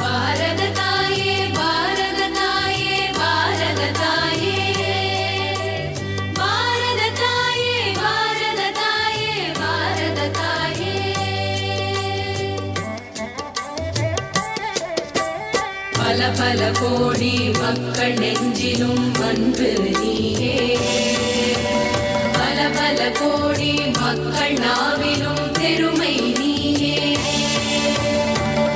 பாரத தாயே பாரத தாயே பாரத தாயே பாரத தாயே பாரத தாயே பாரத தாயே பல பல கோடி மக்கள் நெஞ்சிலும் அன்பு நீயே பல பல கோடி மக்கள் நாவிலும் பெருமை நீயே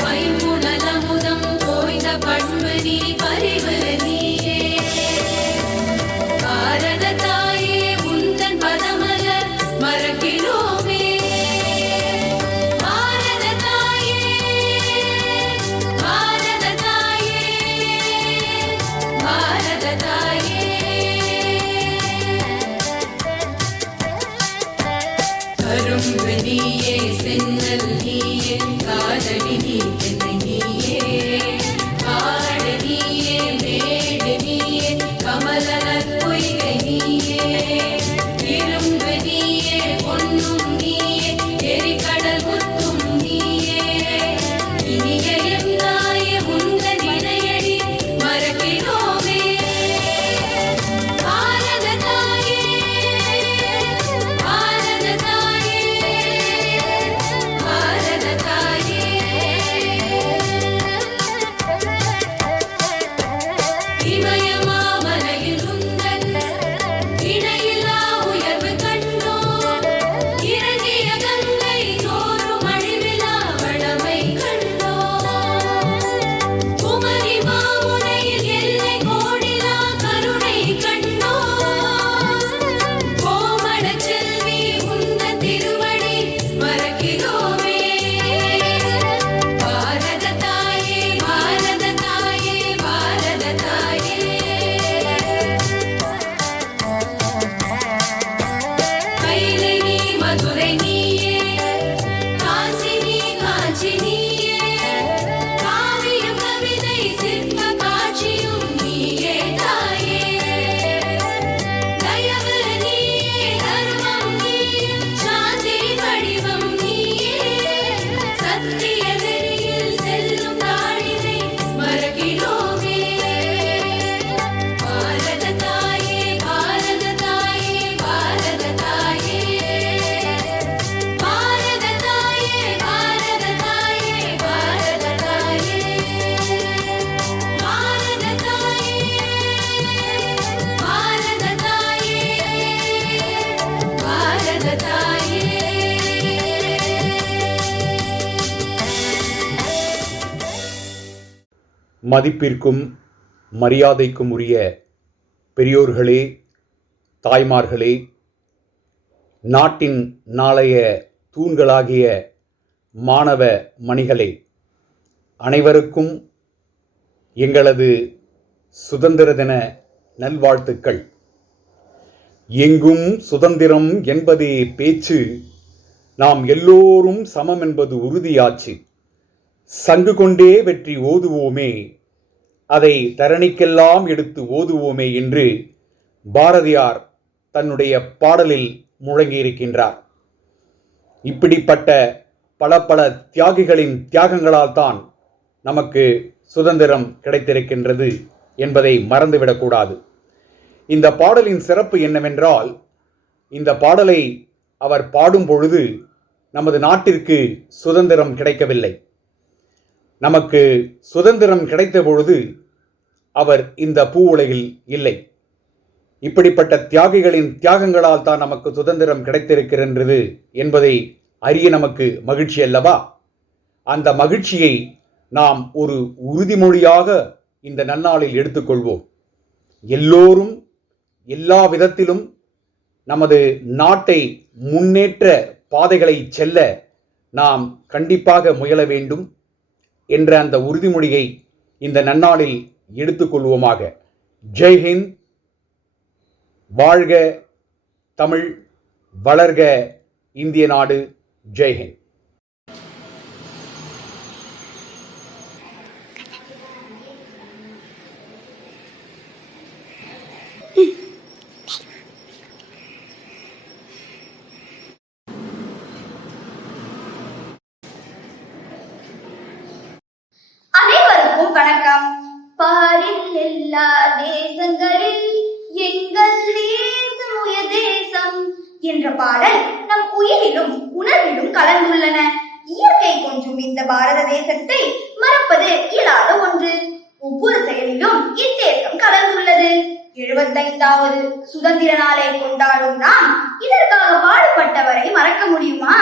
பைம்புனலமுதம் கோய்ந்த பண்பு நீ பரிவு நீயே பாரத தாயே உந்தன் பதமலர் மறக்கிறோமே பாரத தாயே பாரத தாயே பாரத தாயே கரும்பு நீயே சென்னல் நீயே காதலி நீ தென்னை நீயே காடு நீயே மேடு நீயே கமலர் பொய்கை நீயே இரும்பு நீயே பொன்னும் நீயே எரிகடல் முத்தும் நீயே இனிய எம் தாயே உந்தன் இணையடி மறக்கிறோமே பாரத தாயே பாரத தாயே பாரத தாயே இமயமாமலையில் உந்தன் இணையில்லா உயர்வு கண்டோம் இறங்கிய கங்கை தோறும் அழிவிலா வளமை கண்டோம் குமரி மாமுனையில் எல்லை கோடிலா கருணை கண்டோம் கோமளச் செல்வி உந்தன் திருவடி மறக்கிறோமே பாரத தாயே பாரத தாயே பாரத தாயே கைலை நீ மதுரை நீயே காசி நீ காஞ்சி நீயே காவியம் கவிதை சிற்ப காட்சியும் நீயே தாயே தயவு நீயே தர்மம் நீயே சாந்தி வடிவம் நீயே சத்திய நெறியில் செல்லும் தாளினை மறக்கிறோமே பாரத தாயே பாரத தாயே பாரத தாயே பாரத தாயே பாரத தாயே பாரத தாயே பாரத தாயே பாரத தாயே பாரத தாயே மதிப்பிற்கும் மரியாதைக்கும் உரிய பெரியோர்களே, தாய்மார்களே, நாட்டின் நாளைய தூண்களாகிய மாணவ மணிகளே, அனைவருக்கும் எங்களது சுதந்திர தின நல்வாழ்த்துக்கள். எங்கும் சுதந்திரம் என்பதே பேச்சு, நாம் எல்லோரும் சமம் என்பது உறுதியாச்சு. சங்கு கொண்டே வெற்றி ஓதுவோமே, அதை தரணிக்கெல்லாம் எடுத்து ஓதுவோமே என்று பாரதியார் தன்னுடைய பாடலில் முழங்கியிருக்கின்றார். இப்படிப்பட்ட பல பல தியாகிகளின் தியாகங்களால் தான் நமக்கு சுதந்திரம் கிடைத்திருக்கின்றது என்பதை மறந்துவிடக்கூடாது. இந்த பாடலின் சிறப்பு என்னவென்றால், இந்த பாடலை அவர் பாடும் பொழுது நமது நாட்டிற்கு சுதந்திரம் கிடைக்கவில்லை. நமக்கு சுதந்திரம் கிடைத்த பொழுது அவர் இந்த பூ உலகில் இல்லை. இப்படிப்பட்ட தியாகிகளின் தியாகங்களால் தான் நமக்கு சுதந்திரம் கிடைத்திருக்கின்றது என்பதை அறிய நமக்கு மகிழ்ச்சி அல்லவா? அந்த மகிழ்ச்சியை நாம் ஒரு உறுதிமொழியாக இந்த நன்னாளில் எடுத்துக்கொள்வோம். எல்லோரும் எல்லா விதத்திலும் நமது நாட்டை முன்னேற்ற பாதைகளை செல்ல நாம் கண்டிப்பாக முயல வேண்டும் என்ற அந்த உறுதிமொழியை இந்த நன்னாளில் எடுத்துக்கொள்வோமாக. ஜெய்ஹிந்த். வாழ்க தமிழ், வளர்க இந்திய நாடு. ஜெய்ஹிந்த். அனைவரும் வணக்கம். பாரில் எல்லா தேசங்களில் எங்கள் தேசம் உயர் தேசம் என்ற பாடல் நம் உயிரிலும் உணர்விலும் கலந்துள்ளன. இயற்கை கொஞ்சம் இந்த பாரத தேசத்தை மறப்பது இயலாத ஒன்று. ஒவ்வொரு செயலிலும் இத்தேசம் கலந்துள்ளது. 75வது சுதந்திர நாளை கொண்டாடும் நாம் இதற்காக பாடுபட்டவரை மறக்க முடியுமா?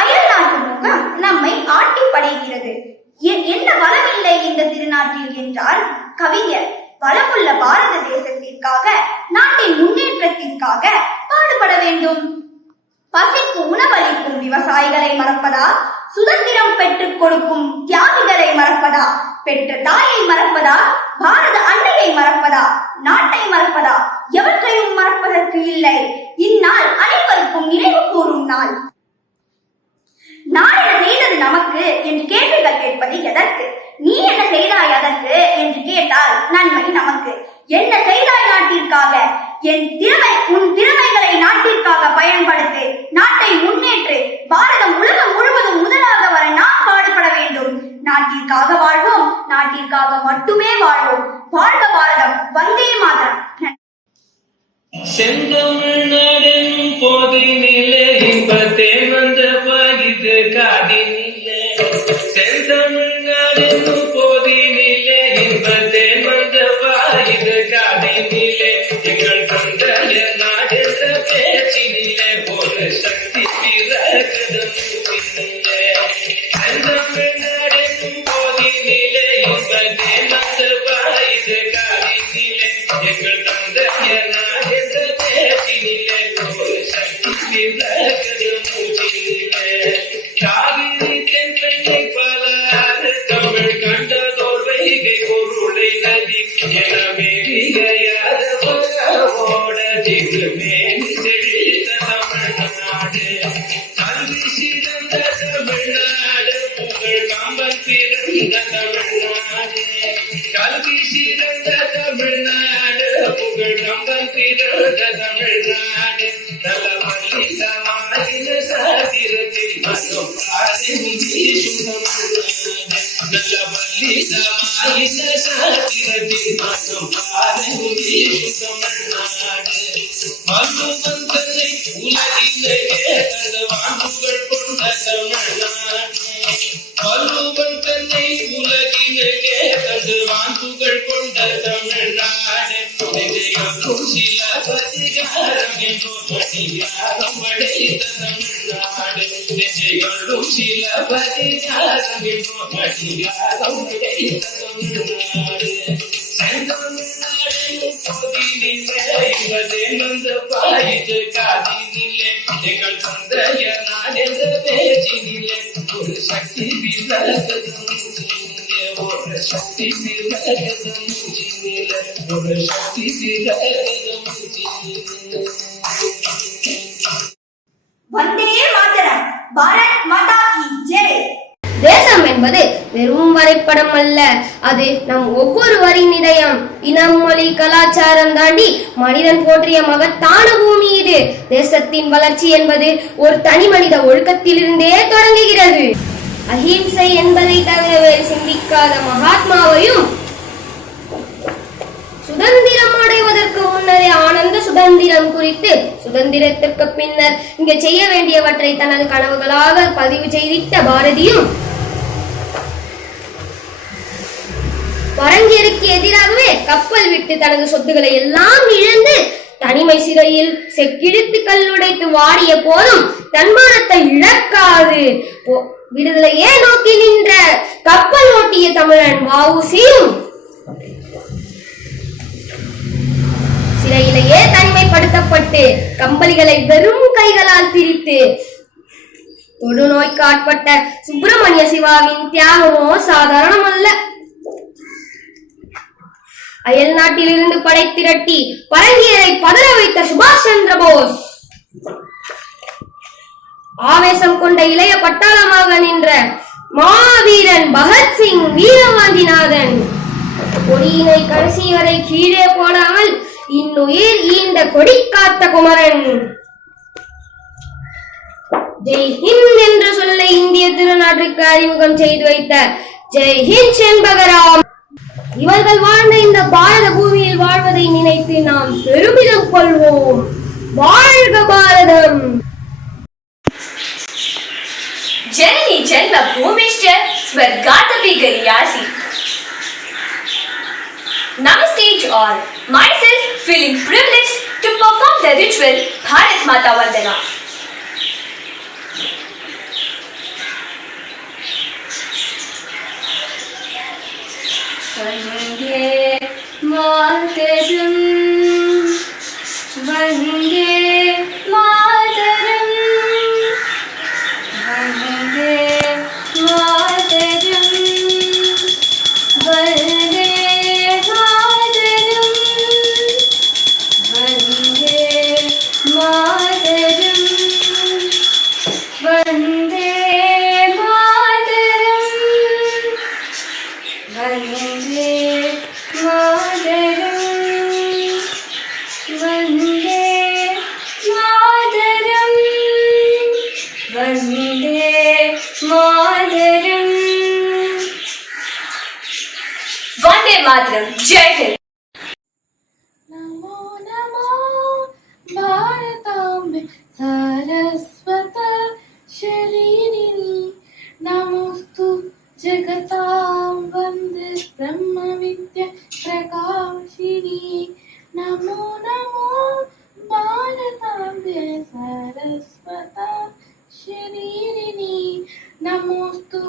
அயல் நாட்டு முகம் நம்மை ஆட்டி படைக்கிறது. என்ன வளமில்லை இந்த திருநாட்டில் என்றால் கவிஞர் வளமுள்ள பாரத தேசத்திற்காக, நாட்டின் முன்னேற்றத்திற்காக பாடுபட வேண்டும். பசிக்கு உணவளிக்கும் விவசாயிகளை மறப்பதா? சுதந்திரம் பெற்றுக் கொடுக்கும் தியாகிகளை மறப்பதா? பெற்ற தாயை மறப்பதா? பாரத அன்னையை மறப்பதா? நாட்டை மறப்பதா? எவற்றையும் மறப்பதற்கு இல்லை. இந்நாள் அனைவருக்கும் நினைவு கூறும் நாள். நான் என்ன செய்தது நமக்கு என்று கேள்விகள் கேட்பது எதற்கு? நீ என்ன செய்தாய் அதற்கு என்று கேட்டால் நன்மை நமக்கு. என்ன செய்தாய் நாட்டிற்காக? உன் திறமைகளை நாட்டிற்காக பயன்படுத்து. நாட்டை முன்னேற்று. பாரதம் உலகம் முழுவதும் முதலாக வர நாம் பாடுபட வேண்டும். நாட்டிற்காக வாழ்வோம். நாட்டிற்காக மட்டுமே வாழ்வோம். வாழ்க பாரதம். வந்தே மாதரம். செந்தமிழ்நாடும் போதினிலே இன்பத்தே வந்த பகிது காதினிலே. செந்தமிழ்நாடும் போதினிலே இன்பத்தே வந்த பகிது காதினிலே. எங்கள் தந்தைய நாடென்ற பேச்சினிலே ஒரு சக்தி பிறகுதே. செந்தமிழ்நாடும் போதினிலே இன்பத்தே வந்த பகிது காதினிலே. எங்கள் தந்தைய நாடென்ற பேச்சினிலே ஒரு சக்தி பிறகுது மூச்சினிலே. காவிரி தென்பெண்ணை பல தமிழ் கண்டதோர் வைகை பொருளை நதி என மேலிகையாத பகவோட திருமேனி செழித்த தமிழ்நாடு. கல்வி சிறந்த தமிழ்நாடு புகழ் காம்பல் பிறந்த தமிழ்நாடு. கல்வி சிறந்த தமிழ்நாடு புகழ் கம்பல் பிறந்த தமிழ்நாடு. நல்ல மல்லிகமாயின சாத்திரத்தில் மனம் பாதையும் வீசும் தமிழ்நாடு. நல்ல மல்லிகமாயின சாத்திரத்தில் மனம் பாதையும் வீசும் தமிழ்நாடு. மல்லுவன் தன்னை உலகிலே கேட்டது வாங்குகள் கொண்ட தமிழ்நாடு. மல்லுவன் தன்னை உலகிலே கேட்டது வாங்குகள் கொண்ட தமிழ்நாடு. சில பதிகாரம் என்றோர் படிகாரம் படைத்த தமிழ்நாடு. நிஜைகளும் சில பதிகாரம் என்றோர் படிகாரம் படைத்த தமிழ்நாடு. செந்தமிழ்நாடு போதினிலே இவதே வந்த பாயிது காதினிலே. எங்கள் தந்தைய நாடென்ற பேச்சினிலே ஒரு சக்தி பிறகுது மூச்சினிலே. ஒரு சக்தி பிறகுது மூச்சினிலே. ஒரு சக்தி பிறகுது மூச்சினிலே. வந்தே மாதரம். பாரத் மாதா கி ஜெய். தேசம் என்பது வெறும் வரைபடம் அல்ல, அது நம் ஒவ்வொருவரின் இதயம். இனம், மொழி, கலாச்சாரம் தாண்டி மனிதன் போற்றிய மகத்தான பூமி இது. தேசத்தின் வளர்ச்சி என்பது ஒரு தனி மனித ஒழுக்கத்திலிருந்தே தொடங்குகிறது. அஹிம்சை என்பதை தவிர வேறு சிந்திக்காத மகாத்மாவையும், சுதந்திரம் அடைவதற்கு முன்னரே ஆனந்த சுதந்திரம் குறித்து, சுதந்திரத்திற்கு பின்னர் இங்கு செய்ய வேண்டியவற்றை தனது கனவுகளாக பதிவு செய்திட்ட பாரதியும், பரங்கியருக்கு எதிராகவே கப்பல் விட்டு தனது சொத்துக்களை எல்லாம் இழந்து தனிமை சிறையில் செக்கிழித்து கல்லுடைத்து வாடிய போதும் தன்மானத்தை இழக்காது விடுதலையே நோக்கி நின்ற கப்பல் ஓட்டிய தமிழன் வ.உ.சி.யும், சிறையிலேயே தனிமைப்படுத்தப்பட்டு கம்பளிகளை வெறும் கைகளால் திரித்து தொடுநோய்க்கு ஆட்பட்ட சுப்பிரமணிய சிவாவின் தியாகமோ சாதாரணமல்ல. அயல் நாட்டிலிருந்து படை திரட்டி பரங்கியரை பதற வைத்த சுபாஷ் சந்திர போஸ், ஆவேசம் கொண்ட இளைய பட்டாளமாக நின்ற மாவீரன் பகத்சிங், வீரவாஞ்சிநாதன், கொடியினை கடைசி வரை கீழே போடாமல் இன்னுயிர் ஈந்த கொடி காத்த குமரன், ஜெய் ஹிந்த் என்ற சொல்லை இந்திய திருநாட்டுக்கு அறிமுகம் செய்து வைத்த ஜெய் ஹிந்த் செண்பகராம். இவர்கள் வாழ்ந்த இந்த பாரத பூமியில் வாழ்வதை நினைத்து நாம் பெருமிதம் கொள்வோம். வாழ்க பாரதம். जननी जन्मभूमिश्च स्वर्गादपि गरीयासि. Namaste to all. Myself feeling privileged to perform the ritual Bharat Mata Vandana. Vande Mataram, Vande Mataram, Vande Mataram, Vande Mataram, Vande Mataram, Vande Mataram, Vande Mataram, Vande Mataram, Vande Mataram, Vande Mataram. Jai Hind. Namo Namo भारताम्बे Saraswat शरीरिणी नमोस्तु जगतां वन्दे ब्रह्मविद्या प्रकाशिनी. नमो नमो भारताम्बे सारस्वत शरीरिणी नमोस्तु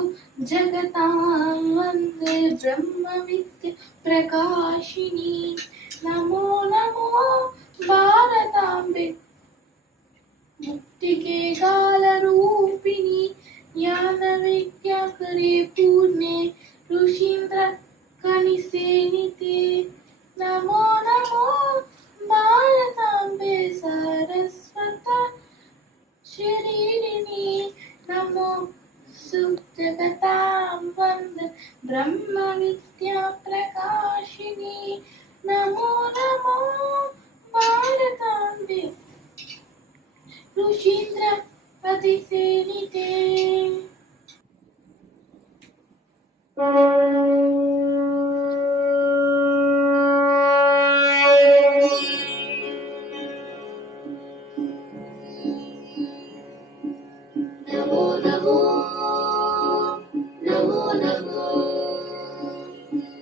जगतां वन्दे ब्रह्मविद्या प्रकाशिनी. नमो नमो भारताम्बे मुक्तिके कालरूपिणी ज्ञानविद्याकरे पूर्णे ऋषीन्द्र कनिसेनिते. नमो नमो भारताम्बे सारस्वत शरीरिणी नमो सुजगतां वन्दे ब्रह्मविद्या प्रकाशिनी. नमो नमो भारताम्बे ऋषीन्द्र अधिसेनिते. नमो नमो नमो नमो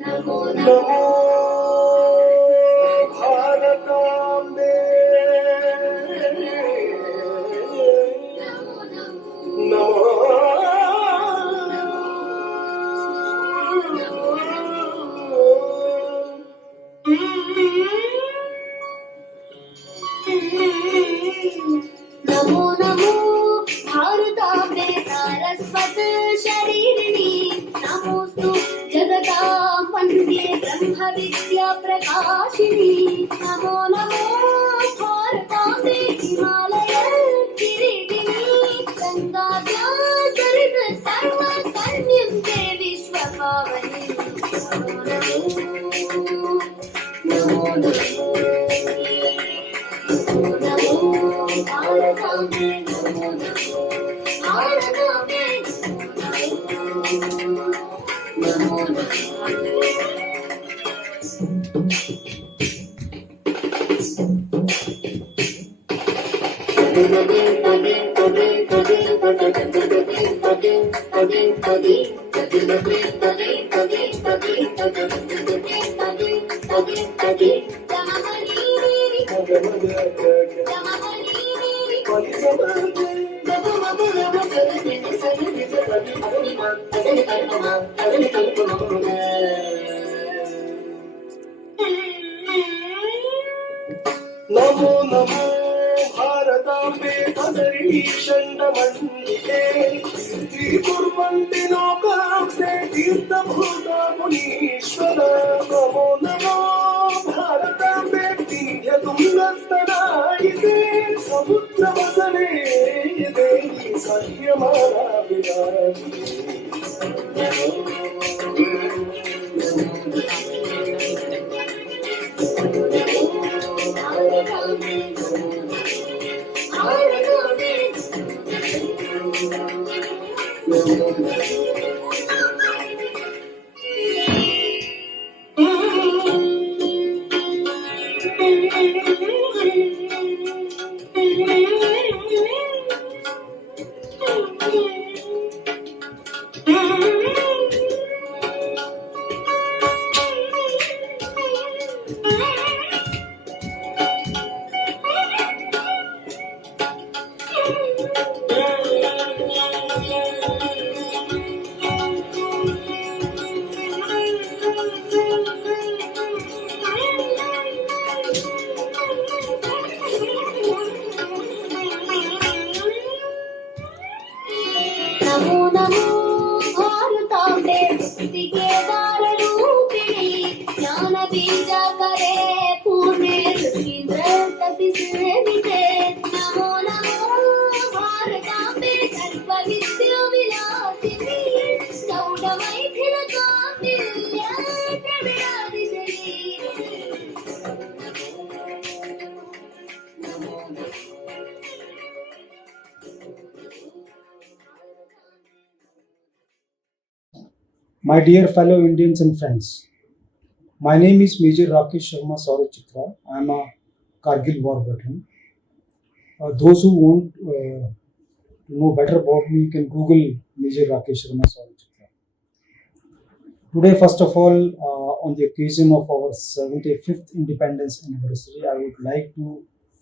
नमो नमो भारताम्बे नमो नमो नमो भारताम्बे सारस्वत शरीरिणी नमोस्तु जगतां वन्दे ब्रह्मविद्या प्रकाशिनी. नमो नमो भारताम्बे हिमालय किरीटिनी गङ्गाद्या सरित सर्वकन्यं ते विश्वपावनी. नमो नमो नमो भारताम्बे नमो नमो भारताम्बे नमो नमो. नमो नमो भारताम्बे भद्री षण्डमण्डिते कुर्वन्ति लोकांस्ते तीर्थभूता मुनीश्वर. नमो नमो भारताम्बे विन्ध्यतुङ्गस्तनायिते समुद्रवसने देवी सह्यमाना विराजिते. भारताम्बे வானில் ஏற்ற விடாதிசையே. நமோ நமோ. My dear fellow Indians and friends, my name is Major Rakesh Sharma Saurachitra. I am a Kargil war veteran. Those who want to know better about me, you can Google Major Rakesh Sharma Saurachitra. Today, first of all, on the occasion of our 75th independence anniversary, I would like to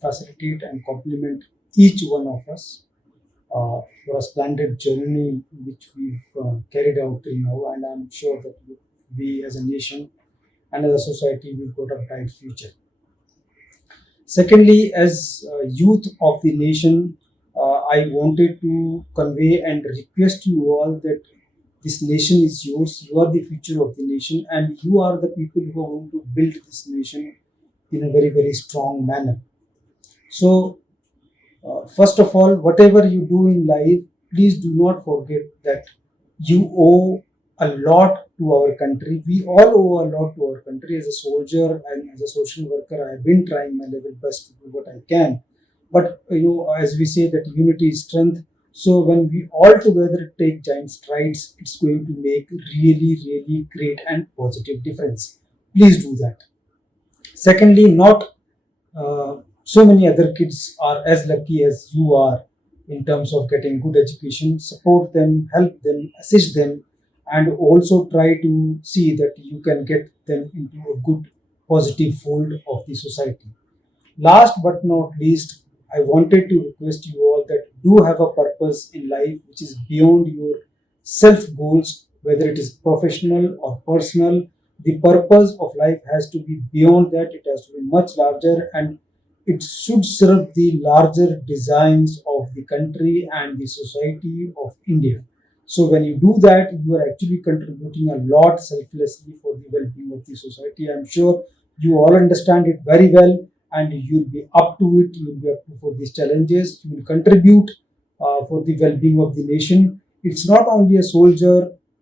facilitate and compliment each one of us for a splendid journey which we've carried out till now, and I'm sure that we as a nation and as a society will got a bright future. Secondly, as youth of the nation, I wanted to convey and request you all that this nation is yours. You are the future of the nation, and you are the people who are going to build this nation in a very, very strong manner. So, first of all, whatever you do in life, please do not forget that you owe a lot to our country. We all owe a lot to our country. As a soldier and as a social worker, I have been trying my level best to do what I can. But as we say that unity is strength. So when we all together take giant strides, it's going to make really, really great and positive difference. Please do that. Secondly, not so many other kids are as lucky as you are in terms of getting good education. Support them, help them, assist them, and also try to see that you can get them into a good positive fold of the society. Last but not least, I wanted to request you all that do have a purpose in life which is beyond your self goals, whether it is professional or personal. The purpose of life has to be beyond that. It has to be much larger, and it should serve the larger designs of the country and the society of India. So when you do that, you are actually contributing a lot selflessly for the well-being of the society. I'm sure you all understand it very well, and you'll be up to it. You'll be up to for these challenges. You will contribute for the well-being of the nation. It's not only a soldier.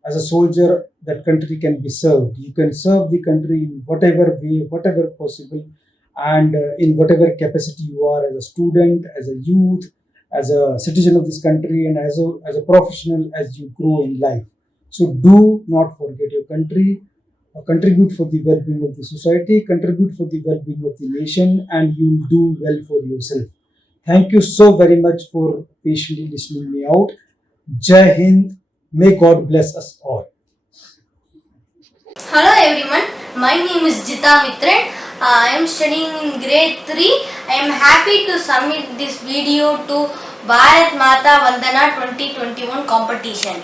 As a soldier, that country can be served. You can serve the country in whatever way, whatever possible, and in whatever capacity you are, as a student, as a youth, as a citizen of this country, and as a professional as you grow in life. So do not forget your country, contribute for the well-being of the society, contribute for the well-being of the nation, and you will do well for yourself. Thank you so very much for patiently listening me out. Jai Hind. May God bless us all. Hello everyone, my name is Jita Mitran. I am studying in grade 3. I am happy to submit this video to Bharat Mata Vandana 2021 competition.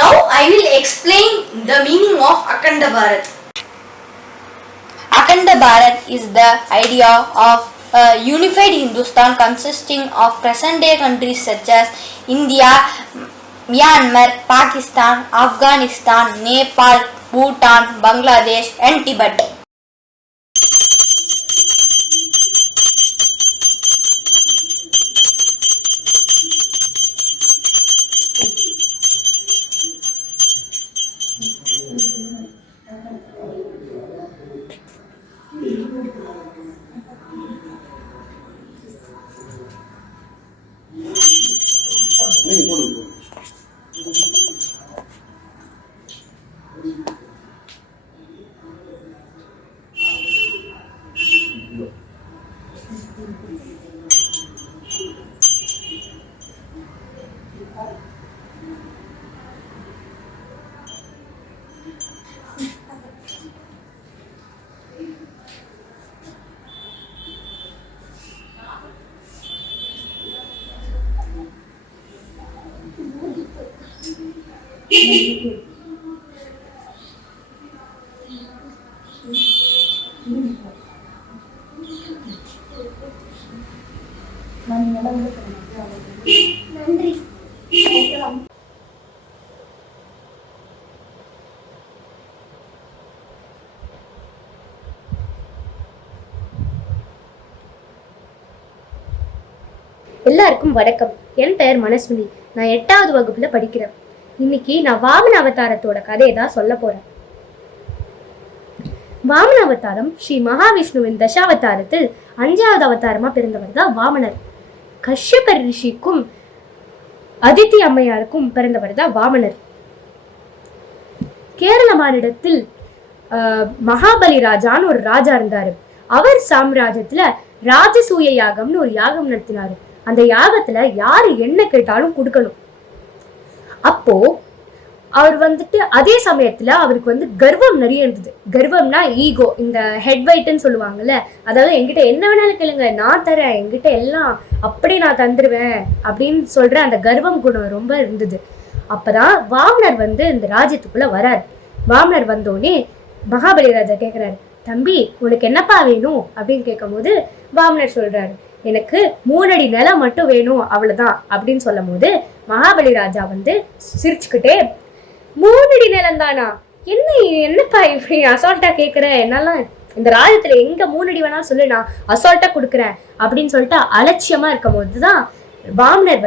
Now I will explain the meaning of Akhanda Bharat. Akhanda Bharat is the idea of a unified Hindustan consisting of present-day countries such as India, Myanmar, Pakistan, Afghanistan, Nepal, Bhutan, Bangladesh and Tibet. நன்றி. எல்லாருக்கும் வணக்கம். என் பெயர் மனஸ்வினி. நான் 8வது வகுப்புல படிக்கிறேன். இன்னைக்கு நான் வாமன அவதாரத்தோட கதையை தான் சொல்ல போறேன். வாமன அவதாரம் ஸ்ரீ மகாவிஷ்ணுவின் தசாவதாரத்தில் 5வது அவதாரமா பிறந்தவர் தான் வாமனர். கஷ்யபர் ரிஷிக்கும் அதித்தி அம்மையாருக்கும் பிறந்தவர் தான் வாமனர். கேரள மாநிலத்தில் மகாபலி ராஜான்னு ஒரு ராஜா இருந்தாரு. அவர் சாம்ராஜ்யத்துல ராஜசூய யாகம்னு ஒரு யாகம் நடத்தினாரு. அந்த யாகத்துல யாரு என்ன கேட்டாலும் கொடுக்கணும். அப்போ அவர் வந்துட்டு அதே சமயத்துல அவருக்கு கர்வம் நிறைய இருந்தது. கர்வம்னா ஈகோ, இந்த ஹெட் வெயிட்னு சொல்லுவாங்கல்ல, அதாவது என்கிட்ட என்ன வேணாலும் கேளுங்க, நான் தரேன், என்கிட்ட எல்லாம் அப்படி நான் தந்துருவேன் அப்படின்னு சொல்ற அந்த கர்வம் குணம் ரொம்ப இருந்தது. அப்பதான் வாமனர் இந்த ராஜ்யத்துக்குள்ள வராரு. வாமனர் வந்தோடனே மகாபலி ராஜா கேட்கிறாரு, தம்பி உனக்கு என்னப்பா வேணும் அப்படின்னு கேட்கும் போது வாமனர் சொல்றாரு, எனக்கு 3 அடி நிலம் மட்டும் வேணும் அவ்வளவுதான் அப்படின்னு சொல்லும் போது மகாபலி ராஜா சிரிச்சுக்கிட்டே 3 அடி நிலம் தானா, என்னப்பா இப்படி அசால்ட்டா கேட்குற, என்னால இந்த ராஜ்யத்துல எங்க 3 அடி வேணாலும் சொல்லு, நான் அசால்ட்டா கொடுக்குறேன் அப்படின்னு சொல்லிட்டு அலட்சியமா இருக்கும் போதுதான் வாமனர்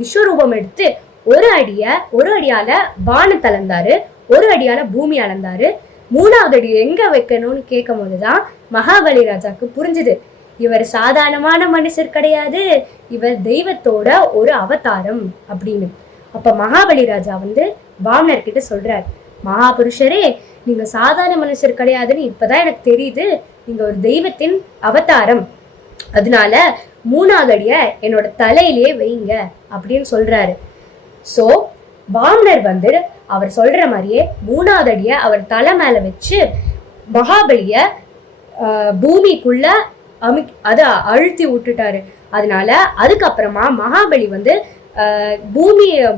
விஸ்வரூபம் எடுத்து ஒரு அடியால வானத்தை அளந்தாரு, ஒரு அடியால பூமி அளந்தாரு. 3வது அடி எங்க வைக்கணும்னு கேட்கும் போதுதான் மகாபலி ராஜாக்கு புரிஞ்சுது, இவர் சாதாரணமான மனுஷர் கிடையாது, இவர் தெய்வத்தோட ஒரு அவதாரம் அப்படின்னு. அப்ப மகாபலி ராஜா வாமனர் கிட்ட சொல்றார், மகாபுருஷரே நீங்க சாதாரண மனுஷர் கிடையாதுன்னு இப்பதான் எனக்கு தெரியுது, நீங்க ஒரு தெய்வத்தின் அவதாரம், அதனால 3வது அடிய என்னோட தலையிலேயே வைங்க அப்படின்னு சொல்றாரு. சோ வாமனர் அவர் சொல்ற மாதிரியே 3வது அடிய அவர் தலை மேல வச்சு மகாபலிய பூமிக்குள்ள அதை அழுத்தி விட்டுட்டாரு. அதனால அதுக்கப்புறமா மகாபலி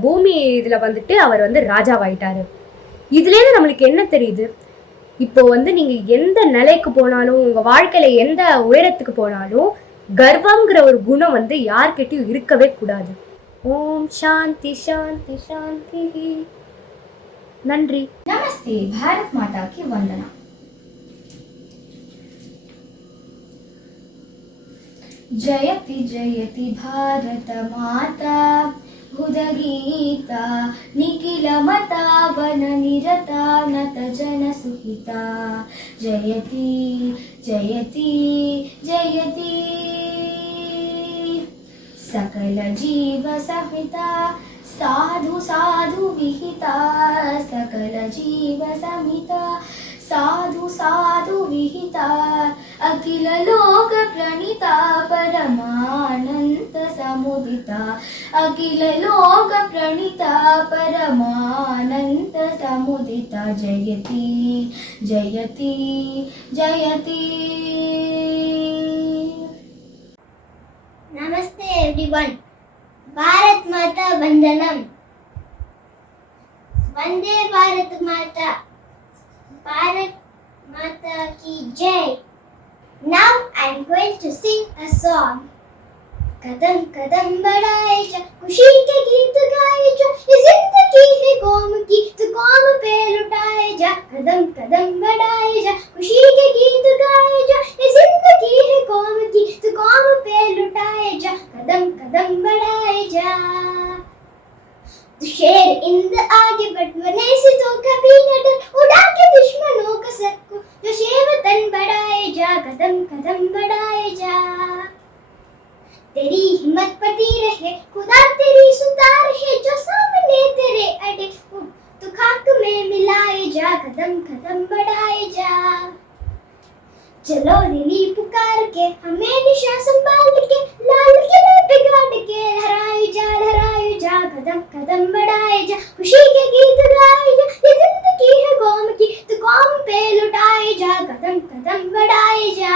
பூமி இதுல அவர் ராஜாவாயிட்டாரு. இதுல இருந்து நம்மளுக்கு என்ன தெரியுது, இப்போ நீங்க எந்த நிலைக்கு போனாலும், உங்க வாழ்க்கையில எந்த உயரத்துக்கு போனாலும் கர்வம்ங்கிற ஒரு குணம் யார்கிட்டயும் இருக்கவே கூடாது. ஓம் சாந்தி சாந்தி சாந்தி. நன்றி. நமஸ்தே. பாரத் மாதா की वंदना. जयति जयति भारत माता उदगीता निखिल मता वन निरता नत जन सुहिता जयति जयति जयति सकल जीव सहिता साधु साधु विहिता सकल जीव समिता साधु साधु विहिता अखिल लोक प्रणीता परमानंद समुदिता अखिल लोक प्रणीता परमानंद समुदिता जयति जयति जयति. Namaste everyone. Bharat Mata Vandanam. Vande Bharat Mata. Bharat Mata ki Jai. Now I am going to sing a song. कदम कदम बढ़ाए जा, खुशी के गीत गाए जा, ये जिंदगी है कौम की तो कौम पे लुटाए जा. कदम कदम बढ़ाए जा, खुशी के गीत गाए जा, ये जिंदगी है कौम की तो कौम पे लुटाए जा. कदम कदम बढ़ाए जा. तो शेर इंद आगे बढ़ने से तो कभी न डर, उड़ा के दुश्मनों का सर को जो शेवतन बढ़ाए जा. कदम कदम बढ़ाए जा. तेरी हिम्मत बढ़ती रहे, खुदा तेरी सुनता रहे, जो सामने तेरे अड़े तो खाक में मिलाए जा. कदम कदम बढ़ाए जा. चलो दिली पुकार के हमें निशा संभाल के लाल किले पे गाड़ के लहराए जा. कदम कदम बढ़ाए जा, खुशी के गीत गाए जा, ये जिंदगी है कौम की तो कौम पे लुटाए जा. कदम कदम बढ़ाए जा.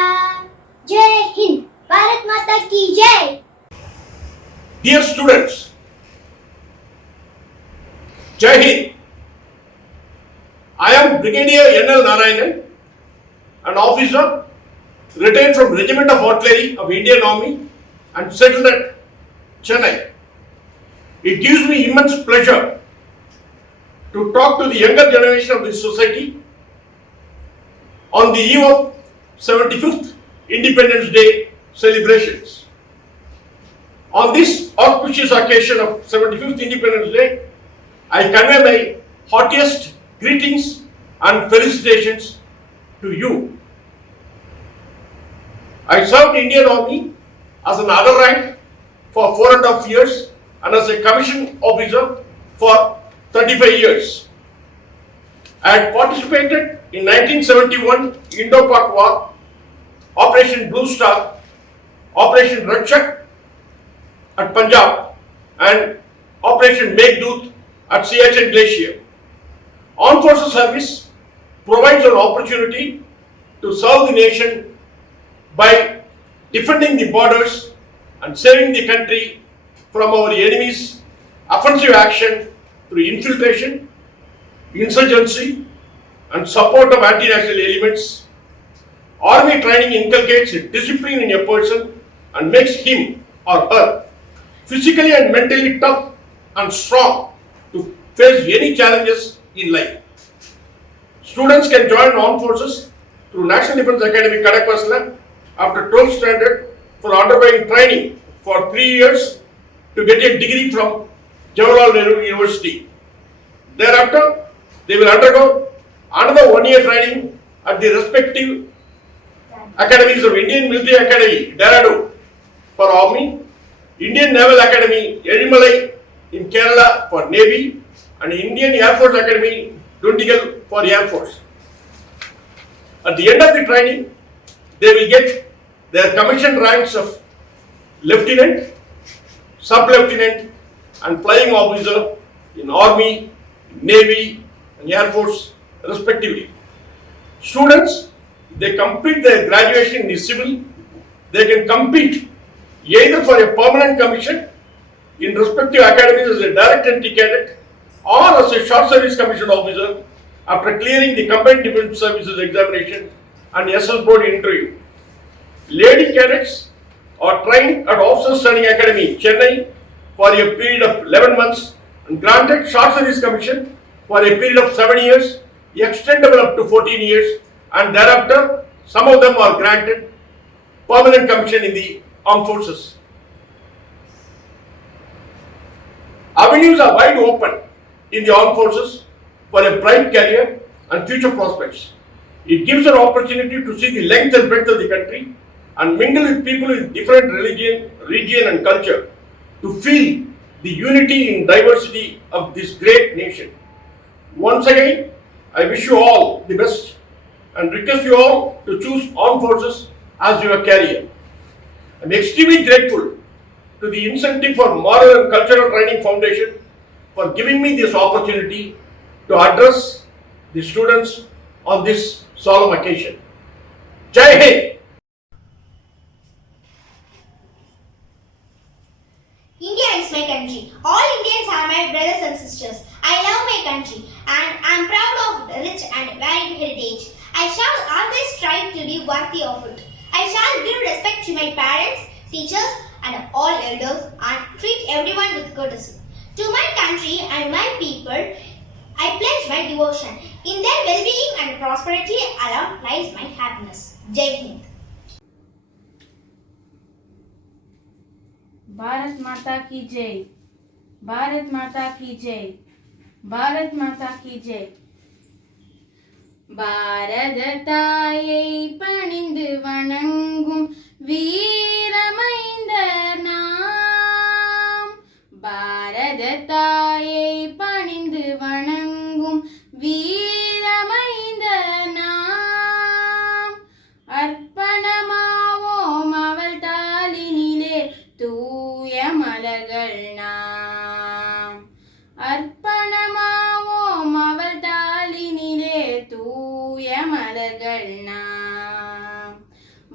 जय हिंद. भारत माता की जय. Dear students, Jai Hind. I am Brigadier N.L. Narayanan, an officer retired from Regiment of Artillery of Indian Army and settled at Chennai. It gives me immense pleasure to talk to the younger generation of this society on the eve of 75th Independence Day celebrations. On this auspicious occasion of 75th Independence Day, I convey my heartiest greetings and felicitations to you. I served Indian Army as an other rank for 4.5 years and as a commissioned officer for 35 years. I had participated in 1971 Indo-Pak War, Operation Blue Star, Operation Rakshak at Punjab and Operation Meghdoot at Siachen Glacier. Armed Forces Service provides an opportunity to serve the nation by defending the borders and saving the country from our enemies' offensive action through infiltration, insurgency, and support of anti-national elements. Army training inculcates discipline in a person and makes him or her physically and mentally tough and strong to face any challenges in life. Students can join armed forces through National Defence Academy Kadakvasla after 12th standard for undergoing training for 3 years to get a degree from Jawaharlal Nehru University. Thereafter, they will undergo another 1-year training at the respective academies of Indian Military Academy, Dehradun for Army, Indian Naval Academy, Edimalai in Kerala for Navy, and Indian Air Force Academy, Dundigal for Air Force. At the end of the training, they will get their commissioned ranks of Lieutenant, Sub-Lieutenant, and Flying Officer in Army, Navy, and Air Force respectively. Students, they complete their graduation in the civil, they can compete either for a permanent commission in respective academies as a direct entry cadet or as a short service commissioned officer after clearing the Combined Defence Services examination and SS board interview. Lady cadets are trained at Officers Training Academy, Chennai for a period of 11 months and granted short service commission for a period of 7 years, extendable up to 14 years, and thereafter some of them are granted permanent commission in the armed forces. Avenues are wide open in the armed forces for a bright career and future prospects. It gives an opportunity to see the length and breadth of the country and mingle with people with different religion, region and culture to feel the unity in diversity of this great nation. Once again, I wish you all the best and request you all to choose armed forces as your career. I am extremely grateful to the Incentive for Moral and Cultural Training Foundation for giving me this opportunity to address the students on this solemn occasion. Jai Hind! India is my country. All Indians are my brothers and sisters. I love my country and I am proud of the rich and varied heritage. I shall always strive to be worthy of it. I shall give respect to my parents, teachers and all elders and treat everyone with courtesy. To my country and my people, I pledge my devotion. In their well-being and prosperity alone lies my happiness. Jai Hind. Bharat माता की जय, भारत माता की जय, भारत माता की जय. பாரத தாயை பணிந்து வணங்கும் வீரமைந்தர் நாம். பாரத தாயை பணிந்து வணங்கும் வீரமைந்தர் நாம். அர்ப்பணமாவோம் அவள் தாளினிலே தூய மலர்கள் நாம். அர்ப்பணமாவோம் அவள் தாளினிலே தூய மலர்கள் நாம்.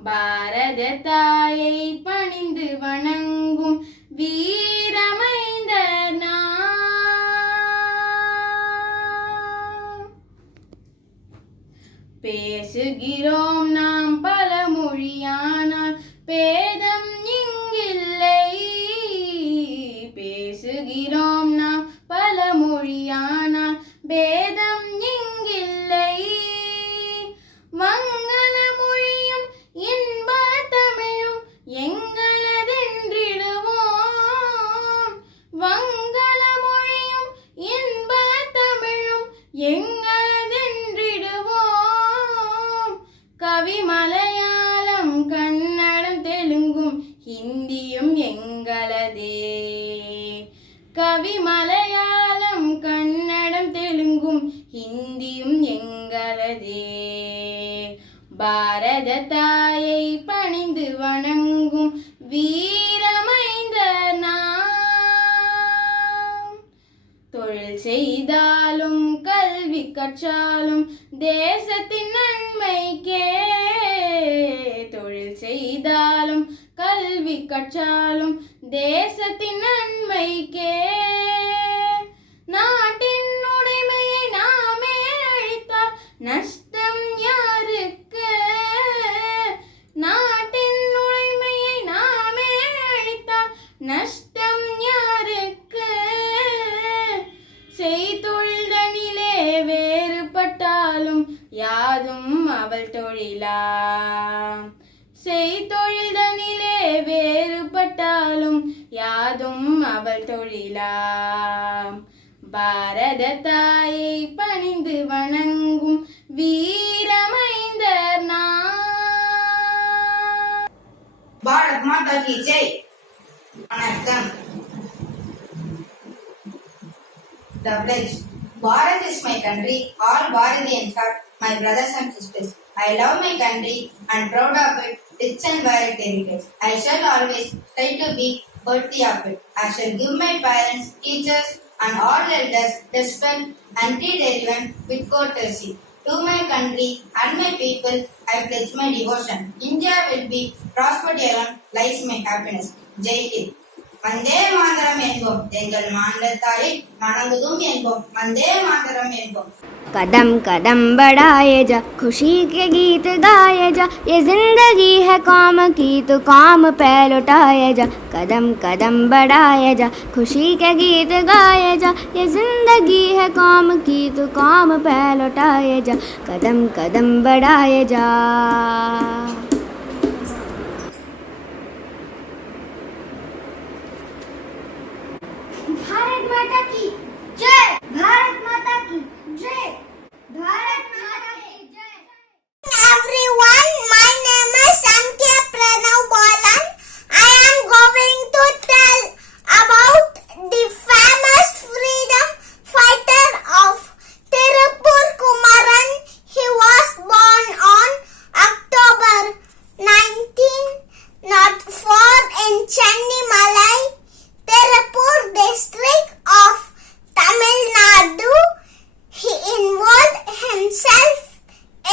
பாரத தாயை பணிந்து வணங்கும் வீரமைந்தர் நாம். பேசுகிறோம் நாம் பல மொழியானால் பேதம் இங்கில்லை. பேசுகிறோம் நாம் பல மொழியானால் பேதம் இங்கில்லை. மங்கள மொழியும் இன்ப தமிழும் எங்களதென்றிடுவோம். மங்கள மொழியும் இன்ப இந்தியும் எங்களதே. பாரத தாயை பணிந்து வணங்கும் வீரமைந்தர் நாம். தொழில் செய்தாலும் கல்வி கற்றாலும் தேசத்தின் நன்மைக்கே. தொழில் செய்தாலும் கல்வி கற்றாலும் தேசத்தின் நன்மைக்கே. நாட்டின் உடைமையை நாமே அழித்தால் நஷ்டம் யாருக்கு? நாட்டின் உடைமையை நாமே அழித்தால் நஷ்டம் யாருக்கு? செய்தொழில் தனிலே வேறுபட்டாலும் யாதும் அவள் தொழிலாம். செய்தொழில் தனிலே வேறுபட்டாலும் யாதும் அவள் தொழிலாம். பாரத தாயை பணிந்து வணங்கும் வீரமைந்தர் நாம். பாரத் மாதா கி ஜெய். வணக்கம். The pledge. Bharat is my country. All Bharatiyans are my brothers and sisters. I love my country and proud of it, rich and varied heritage. I shall always try to be worthy of it. I shall give my parents, teachers, and all elders respect and treat everyone with courtesy. To my country and my people, I pledge my devotion. India will be prospered alone lies my happiness. Jai Hind. Vande Mataram என்போம், எங்கள் மாநிலத்தாயை வணங்குதும் என்போம். வந்தே மாதரம் என்போம். कदम कदम बढ़ाए जा, खुशी के गीत गाए जा, ये जिंदगी है कौम की तो कौम पे लुटाए जा. कदम कदम बढ़ाए जा, खुशी के गीत गाए जा, ये जिंदगी है कौम की तो कौम पे लुटाए जा. कदम कदम बढ़ाए जा. भारत माता की जय. भारत माता की जय. भारत माता की जय. Everyone, my name is M.K. Pranav Balan. I am going to tell about the famous freedom fighter of Tirupur Kumaran. He was born on October 1904 in Chennai, Tirupur district of Tamil Nadu. He involved himself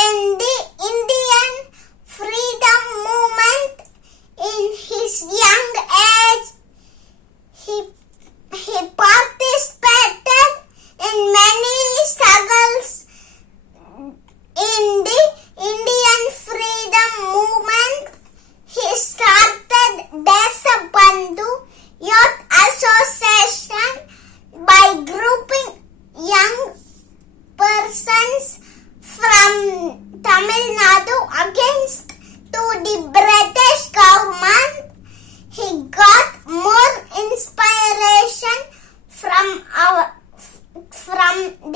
in the Indian freedom movement in his young age. He participated in many struggles in the Indian freedom movement. He started Desabandhu Youth Association by grouping young persons from Tamil Nadu against to the British government. He got more inspiration from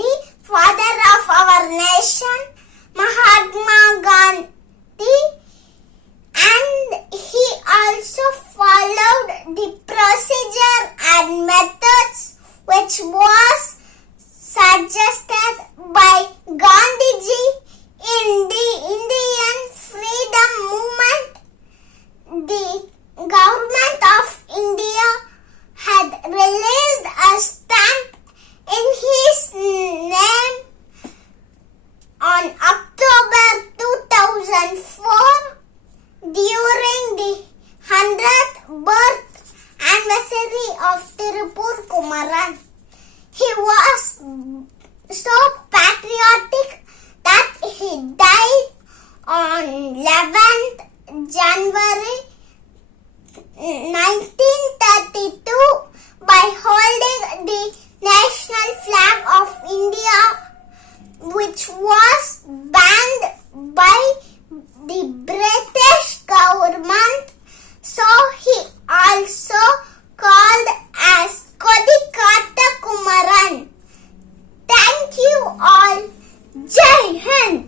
the father of our nation, Mahatma Gandhi, and he also followed the procedure and methods which was suggested by Gandhiji in the Indian freedom movement. The government of India had released a stamp in his name on October 2004 during the 100th birth anniversary of Tirupur Kumaran. He was so patriotic that he died on 11th January 1932 by holding the national flag of India, which was banned by the British government. So he also called as Kodikata Kumaran. Thank you all. Jai Hind.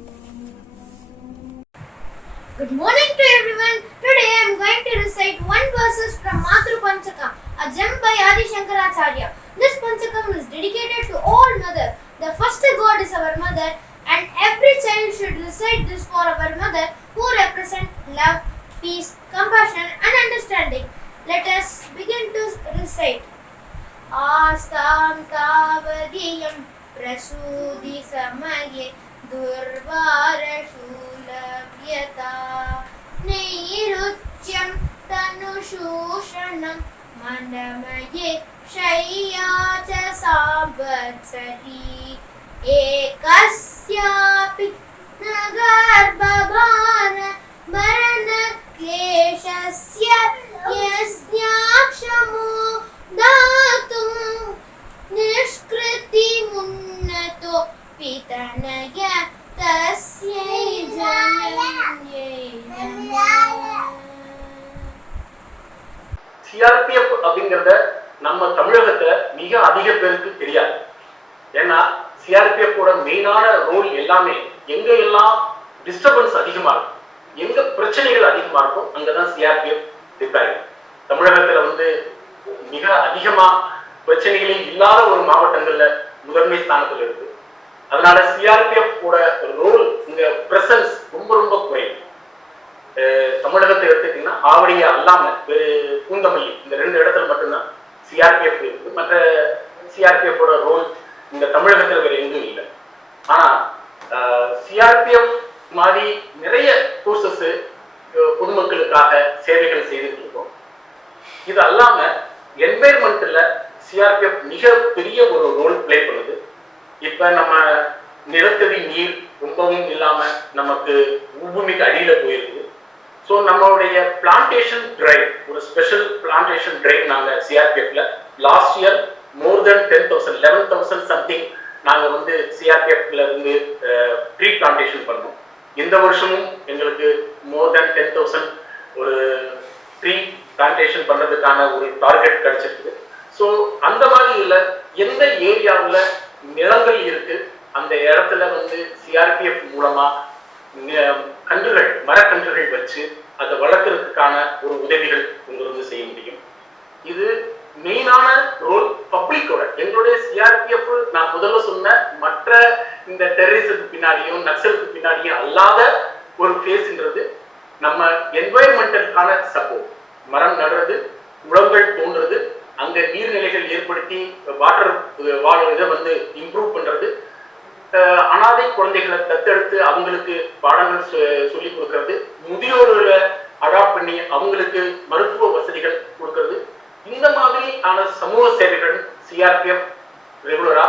Good morning to everyone. Today I am going to recite one verses from Matru Panchakam, a gem by Adi Shankaracharya. This Panchakam is dedicated to all mothers The first god is our mother, and every child should recite this for our mother, who represent love, peace, compassion, and understanding. Let us begin to recite. Astam tavadiyam prasudi samaye durvara shulavyata nairutyam tanushoshannam mandamaye shayyacha samvatsati ekasyapi nagarbhavana marana kleshasya yasnyakshamo datum nishkriti munnato pitanaya tasyai jananyai namah. CRPF அப்படிங்கறத நம்ம தமிழகத்துல மிக அதிக பேருக்கு தெரியாது. ஏன்னா CRPF ஓட மெயினான ரோல் எல்லாமே எங்க எல்லாம் டிஸ்டர்பன்ஸ் அதிகமா இருக்கும், எங்க பிரச்சனைகள் அதிகமா இருக்கும், அங்கதான் சிஆர்பிஎஃப் டிப்ளாய். தமிழகத்துல வந்து மிக அதிகமா பிரச்சனைகளே இல்லாத ஒரு மாவட்டங்கள்ல முதன்மை ஸ்தானத்துல இருக்கு. அதனால சிஆர்பிஎஃப் ஓட ரோல் இங்க பிரசன்ஸ் ரொம்ப ரொம்ப குறையும். தமிழகத்தை எடுத்துக்கிட்டீங்கன்னா ஆவடியா அல்லாம பூந்தமல்லி இந்த 2 இடத்துல மட்டும்தான் சிஆர்பிஎஃப் இருக்கு. மற்ற சிஆர்பிஎஃப் ஓட ரோல் இந்த தமிழகத்தில் வேற எங்கும் இல்லை. ஆனா சிஆர்பிஎஃப் மாதிரி நிறைய கோர்சஸ் பொதுமக்களுக்காக சேவைகள் செய்துட்டு இருக்கோம். இது அல்லாம என்வைரன்மெண்ட்ல சிஆர்பிஎஃப் மிக பெரிய ஒரு ரோல் பிளே பண்ணுது. இப்ப நம்ம நிலத்தடி நீர் ரொம்பவும் இல்லாம நமக்கு பூமிக்கு அடியில போயிருக்கு. ஸோ நம்மளுடைய பிளான்டேஷன் டிரைவ், ஒரு ஸ்பெஷல் பிளான்டேஷன் டிரைவ் நாங்க சிஆர்பிஎஃப்ல லாஸ்ட் இயர் மோர் தென் 10,000 11,000 சம்திங் நாங்க வந்து சிஆர்பிஎஃப்ல இருந்து ட்ரீ பிளான்டேஷன் பண்ணோம். இந்த வருஷமும் எங்களுக்கு மோர் தென் 10,000 ஒரு ட்ரீ பிளான்டேஷன் பண்றதுக்கான ஒரு டார்கெட் கிடைச்சிருக்கு. ஸோ அந்த மாதிரி இல்லை, எந்த ஏரியாவில் நிலங்கள் இருக்கு அந்த இடத்துல வந்து சிஆர்பிஎஃப் மூலமா கன்றுகள் மரக்கன்றுகள் வச்சு அதை வளர்க்கறதுக்கான ஒரு உதவிகள் உங்களுக்கு செய்ய முடியும். இது மெயினான ரோல் பப்ளிக்கோட. எங்களுடைய சிஆர்பிஎஃப் நான் முதல்ல சொன்ன மற்ற இந்த டெரரிசத்துக்கு பின்னாடியும் நக்சலுக்கு பின்னாடியும் அல்லாத ஒரு ஃபேஸ்ன்றது நம்ம என்வாயர்மெண்டலுக்கான சப்போர்ட். மரம் நடுறது, உழவுகள் தோன்றது, அங்க நீர்நிலைகள் ஏற்படுத்தி வாட்டர் இதை வந்து இம்ப்ரூவ் பண்றது, அனாதை குழந்தைகளை தத்தெடுத்து அவங்களுக்கு பாடங்கள் சொல்லி கொடுக்கறது, முதியோர்களை அடாப்ட் பண்ணி அவங்களுக்கு மருத்துவ வசதிகள் கொடுக்கறது, இந்த மாதிரி ஆன சமூக சேவைகள் சிஆர்பிஎஃப் ரெகுலரா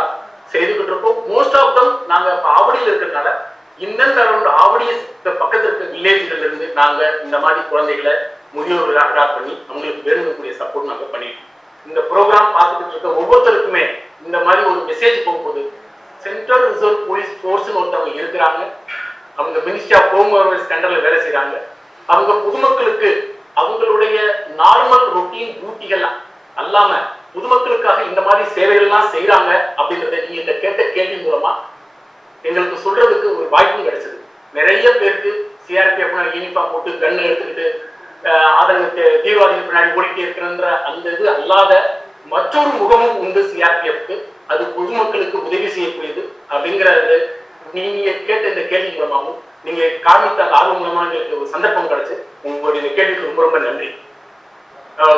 செய்துகிட்டு இருக்கோம். மோஸ்ட் ஆஃப் தம் நாங்க ஆவடியில் இருக்கிறதுனால இந்த ஆவடி பக்கத்தில் இருக்க வில்லேஜ்ல இருந்து நாங்க இந்த மாதிரி குழந்தைகளை முதியோர்களை அடாப்ட் பண்ணி அவங்களுக்கு வேணுங்கக்கூடிய சப்போர்ட் நாங்க பண்ணிட்டோம். இந்த ப்ரோக்ராம் பார்த்துக்கிட்டு இருக்க ஒவ்வொருத்தருக்குமே இந்த மாதிரி ஒரு மெசேஜ் போகும்போது, சென்ட்ரல் ரிசர்வ் போலீஸ் ஃபோர்ஸ்னு ஒருத்தவங்க இருக்கிறாங்க, அவங்க மினிஸ்ட்ரி ஆஃப் ஹோம் அஃபேர்ஸ் சென்டர்ல வேலை செய்யறாங்க. அவங்க பொதுமக்களுக்கு அவங்களுடைய நார்மல் ரொட்டீன் டியூட்டிகள் அல்லாம பொதுமக்களுக்காக இந்த மாதிரி சேவைகள்லாம் செய்யறாங்க அப்படின்றத நீங்க இந்த கேட்ட கேள்வி மூலமா எங்களுக்கு சொல்றதுக்கு ஒரு வாய்ப்பும் கிடைச்சது. நிறைய பேருக்கு சிஆர்பிஎஃப் யூனிஃபார்ம் போட்டு கண்ணு எடுத்துக்கிட்டு அதற்கு தீவிரவாதிகள் பின்னாடி ஓடிட்டே இருக்கிறன்ற அந்த இது அல்லாத மற்றொரு முகமும் உண்டு சிஆர்பிஎஃப்க்கு. அது பொதுமக்களுக்கு உதவி செய்யக்கூடியது அப்படிங்கிறது நீங்க கேட்ட இந்த கேள்வி மூலமாகவும் நீங்க காமித்த அந்த ஆர்வம் மூலமா எங்களுக்கு ஒரு சந்தர்ப்பம் கிடைச்சு உங்களுடைய இந்த கேள்விக்கு ரொம்ப ரொம்ப நன்றி.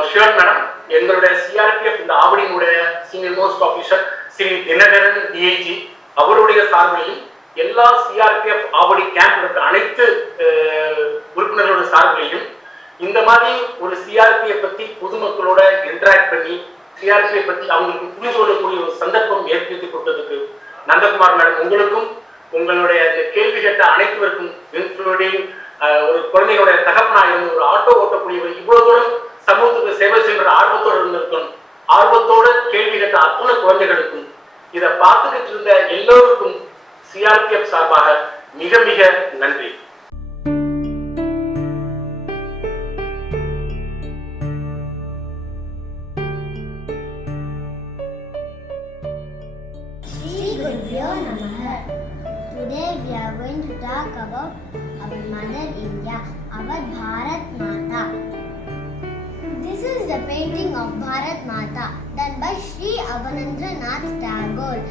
ஷியோர் மேடம், எங்களுடைய சிஆர்பிஎஃப் இந்த ஆவடியினுடைய senior most officer Shri Dinakaran DIG அவருடைய சார்பிலையும் எல்லா சிஆர்பிஎஃப் ஆவடி கேம்ப் இருக்க அனைத்து உறுப்பினர்களோட சார்பிலையும் இந்த மாதிரி ஒரு சிஆர்பிஎஃப் பத்தி பொதுமக்களோட இன்டராக்ட் பண்ணி சிஆர்பிஎஃப் பத்தி அவங்களுக்கு புரிந்து கொள்ளக்கூடிய ஒரு சந்தர்ப்பம் ஏற்படுத்தி கொடுத்ததுக்கு நந்தகுமார் மேடம் உங்களுக்கும் உங்களுடைய கேள்வி கேட்ட அனைத்துவருக்கும், இன்க்ளூடிங் ஒரு குழந்தைகளுடைய தகப்பனா இருந்து ஒரு ஆட்டோ ஓட்டக்கூடியவர் இவ்வளவு தூரம் சமூகத்துக்கு சேவை செய்கிற ஆர்வத்தோடு இருந்திருக்கும், ஆர்வத்தோட கேள்வி கேட்ட அத்தனை குழந்தைகளுக்கும், இதை பார்த்துக்கிட்டு இருந்த எல்லோருக்கும் சிஆர்பிஎஃப் சார்பாக மிக மிக நன்றி. Today we are going to talk about our mother India, our Bharat Mata. This is the painting of Bharat Mata done by Sri Abanandranath Tagore.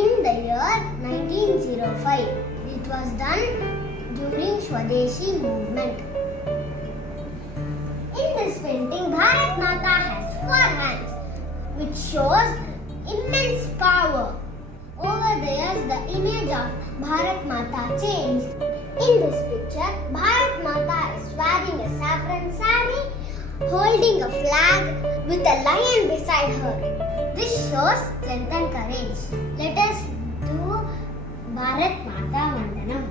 in the year 1905. It was done during Swadeshi movement. In this painting, Bharat Mata has 4 hands, which shows immense power. Over the years, the image of Bharat Mata changed. In this picture, Bharat Mata is wearing a saffron saree, holding a flag with a lion beside her. This shows strength and courage. Let us do Bharat Mata Vandanam.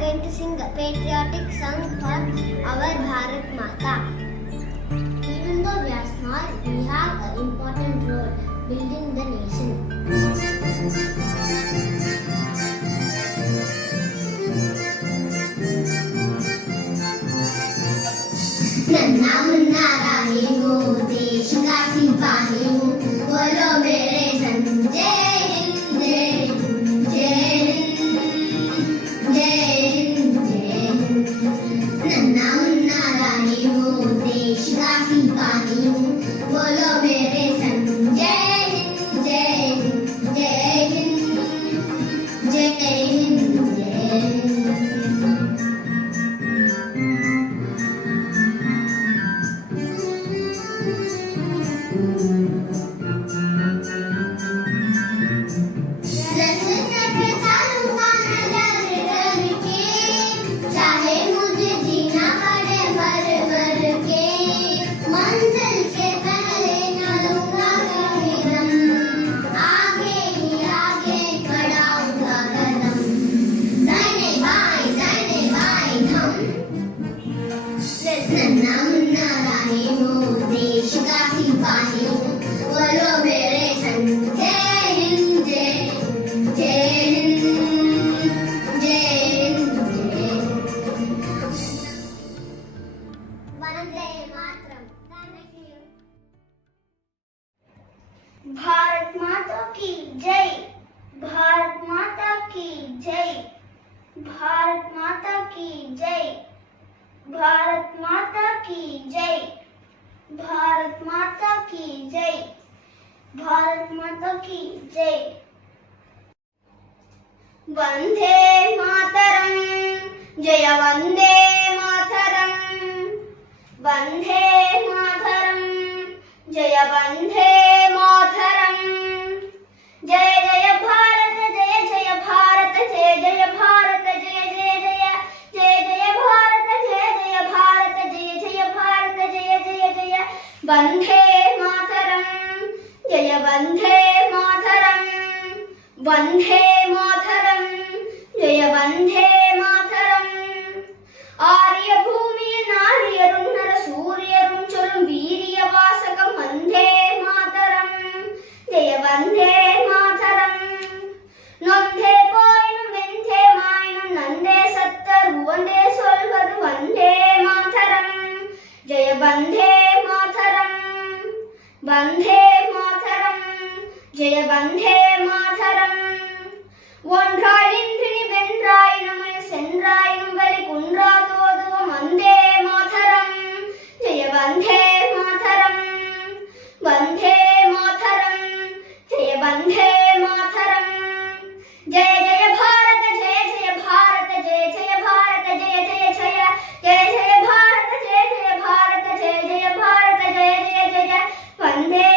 Going to sing a patriotic song for our Bharat Mata. Even though we are small, we have an important role building the nation. नन्हा मुन्ना रानी हो, देश का सिपाही हूँ, बोलो मेरे संग जय हिंद जय हिंद जय हिंद जय नन्हा मुन्ना रानी हूँ, देश का सिपाही हूँ, बोलो मेरे संग जय हिंद जय हिंद जय हिंद जय हिंद जय हिंद। नन्हा मुन्ना रानी हूँ, देश का सिपाही हूँ, बोलो मेरे संग जय हिंद जय हिंद जय हिंद जय हिंद जय हिंद। वंदे मातरम। भारत माता की जय, भारत माता की जय, भारत माता की जय, भारत माता की जय, भारत माता की जय, भारत माता की जय। वंदे मातरम, जय वंदे मातरम, वंदे मातरम, जय वंदे मातरम। जय जय भारत, जय जय भारत, जय जय भारत, जय जय जय जय जय भारत, जय जय भारत, जय जय भारत, जय जय जय वंदे मातरम, जय वंदे मातरम, वंदे मातरम, जय वंदे मातरम। आर्य भूमि नार्यरुन्नर सूर्यरुं चलुं वीर्यवासकं वंदे मातरम, जय वंदे मातरम। नೊಂದೆ போயினும் வெந்தே மாயினும் நந்தே சத்தர் உவந்தே சொல்வது வந்தே மாதரம், ஜெய வந்தே மாதரம், வந்தே மாதரம், ஜெய வந்தே மாதரம்। ஒன்றாயின்றி வென்றாயினும் சென்றாயினும் வழி குன்றா தோதுவம் வந்தே மாதரம், ஜெய வந்தே மாதரம், வந்தே மாதரம், ஜெய வந்தே மாதரம்। जय जय भारत, जय जय भारत, जय जय भारत, जय जय जय जय जय भारत, जय जय भारत, जय जय भारत, जय जय जय वंदे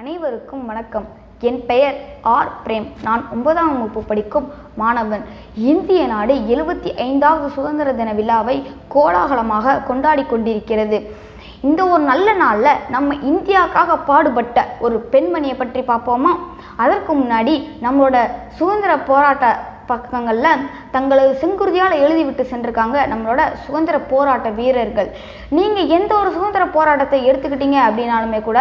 அனைவருக்கும் வணக்கம். என் பெயர் ஆர் பிரேம். நான் 9ஆம் வகுப்பு படிக்கும் மாணவன். இந்திய நாடு 75வது சுதந்திர தின விழாவை கோலாகலமாக கொண்டாடி கொண்டிருக்கிறது. இந்த ஒரு நல்ல நாளில் நம்ம இந்தியாவுக்காக பாடுபட்ட ஒரு பெண்மணியை பற்றி பார்ப்போமா? அதற்கு முன்னாடி நம்மளோட சுதந்திர போராட்ட பக்கங்களில் தங்களது செங்குருதியால் எழுதிவிட்டு சென்றிருக்காங்க நம்மளோட சுதந்திர போராட்ட வீரர்கள். நீங்கள் எந்த ஒரு சுதந்திர போராட்டத்தை எடுத்துக்கிட்டீங்க அப்படின்னாலுமே கூட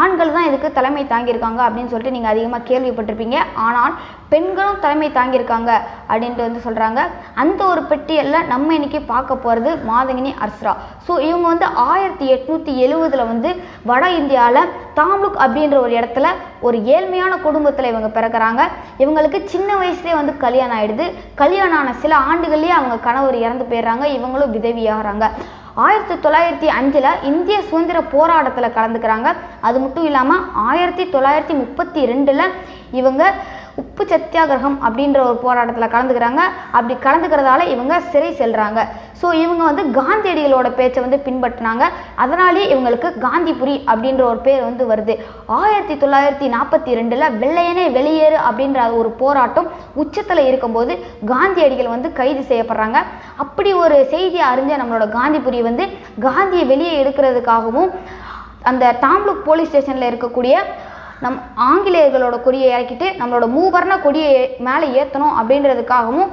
ஆண்கள் தான் இதுக்கு தலைமை தாங்கியிருக்காங்க அப்படின்னு சொல்லிட்டு நீங்கள் அதிகமாக கேள்விப்பட்டிருப்பீங்க. ஆனால் பெண்களும் தலைமை தாங்கியிருக்காங்க அப்படின்ட்டு சொல்கிறாங்க. அந்த ஒரு பெட்டியலில் நம்ம இன்னைக்கு பார்க்க போகிறது மாதங்கினி அர்ஸ்ரா. ஸோ இவங்க 1870 வட இந்தியாவில் தாம்லுக் அப்படின்ற ஒரு இடத்துல ஒரு ஏழ்மையான குடும்பத்தில் இவங்க பிறக்கிறாங்க. இவங்களுக்கு சின்ன வயசுலேயே கல்யாணம் ஆயிடுது. கல்யாணம் ஆன சில ஆண்டுகள்லேயே அவங்க கணவர் இறந்து போயிடுறாங்க. இவங்களும் விதவியாகிறாங்க. 1905 இந்திய சுதந்திர போராட்டத்தில் கலந்துக்கிறாங்க. அது மட்டும் இல்லாமல் 1932 இவங்க உப்பு சத்தியாகிரகம் அப்படின்ற ஒரு போராட்டத்தில் கலந்துக்கிறாங்க. அப்படி கலந்துக்கிறதால இவங்க சிறை செல்கிறாங்க. ஸோ இவங்க காந்தியடிகளோட பேச்சை பின்பற்றினாங்க. அதனாலே இவங்களுக்கு காந்திபுரி அப்படின்ற ஒரு பேர் வருது. 1942 வெள்ளையனே வெளியேறு அப்படின்ற ஒரு போராட்டம் உச்சத்தில் இருக்கும்போது காந்தியடிகள் கைது செய்யப்படுறாங்க. அப்படி ஒரு செய்தியை அறிஞ்ச நம்மளோட காந்திபுரி காந்தியை வெளியே எடுக்கிறதுக்காகவும் அந்த தாம்லுக் போலீஸ் ஸ்டேஷனில் இருக்கக்கூடிய ஆங்கிலேயர்களோட கொடியை இறக்கிட்டு நம்மளோட மூவர்ண கொடியை மேலே ஏற்றணும் அப்படின்றதுக்காகவும்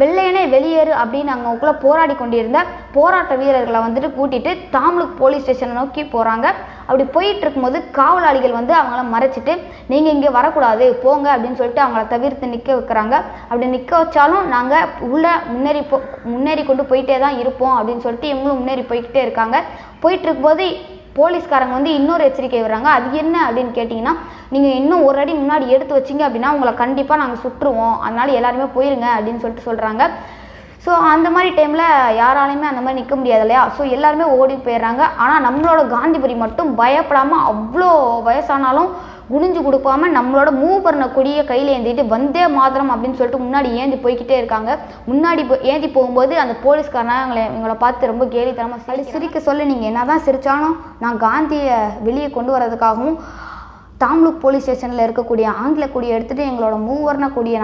வெள்ளையனே வெளியேறு அப்படின்னு அங்கக்குள்ளே போராடி கொண்டிருந்த போராட்ட வீரர்களை கூட்டிட்டு தாம்லுக் போலீஸ் ஸ்டேஷனை நோக்கி போகிறாங்க. அப்படி போயிட்டு இருக்கும்போது காவலாளிகள் அவங்கள மறைச்சிட்டு நீங்கள் இங்கே வரக்கூடாது போங்க அப்படின்னு சொல்லிட்டு அவங்கள தவிர்த்து நிற்க வைக்கிறாங்க. அப்படி நிற்க வச்சாலும் நாங்கள் உள்ள முன்னேறி கொண்டு போயிட்டே தான் இருப்போம் அப்படின்னு சொல்லிட்டு இவங்களும் முன்னேறி போய்கிட்டே இருக்காங்க. போயிட்டு இருக்கும்போது போலீஸ்காரங்க இன்னொரு எச்சரிக்கை வர்றாங்க. அது என்ன அப்படின்னு கேட்டிங்கன்னா, நீங்கள் இன்னும் ஒரு அடி முன்னாடி எடுத்து வச்சிங்க அப்படின்னா உங்களை கண்டிப்பாக நாங்கள் சுட்டுருவோம், அதனால் எல்லாருமே போயிருங்க அப்படின்னு சொல்கிறாங்க. ஸோ அந்த மாதிரி டைமில் யாராலையுமே அந்த மாதிரி நிற்க முடியாது இல்லையா? ஸோ எல்லாருமே ஓடி போயிடுறாங்க. ஆனால் நம்மளோட காந்திபுரி மட்டும் பயப்படாமல் அவ்வளோ வயசானாலும் குனிஞ்சு கொடுக்காம நம்மளோட மூவர்ண கொடியை கையில் ஏந்திட்டு வந்தே மாதரம் அப்படின்னு சொல்லிட்டு முன்னாடி ஏந்தி போய்கிட்டே இருக்காங்க. முன்னாடி ஏந்தி போகும்போது அந்த போலீஸ்காரனாக இவங்களை பார்த்து ரொம்ப கேலித்தனமாக சிரிக்க சொல்ல, நீங்கள் என்ன தான் சிரித்தாலும் நான் காந்தியை வெளியே கொண்டு வரதுக்காகவும் தாம்லுக் போலீஸ் ஸ்டேஷனில் இருக்கக்கூடிய ஆங்கில கொடியை எடுத்துகிட்டு எங்களோட மூவர்ண கொடியை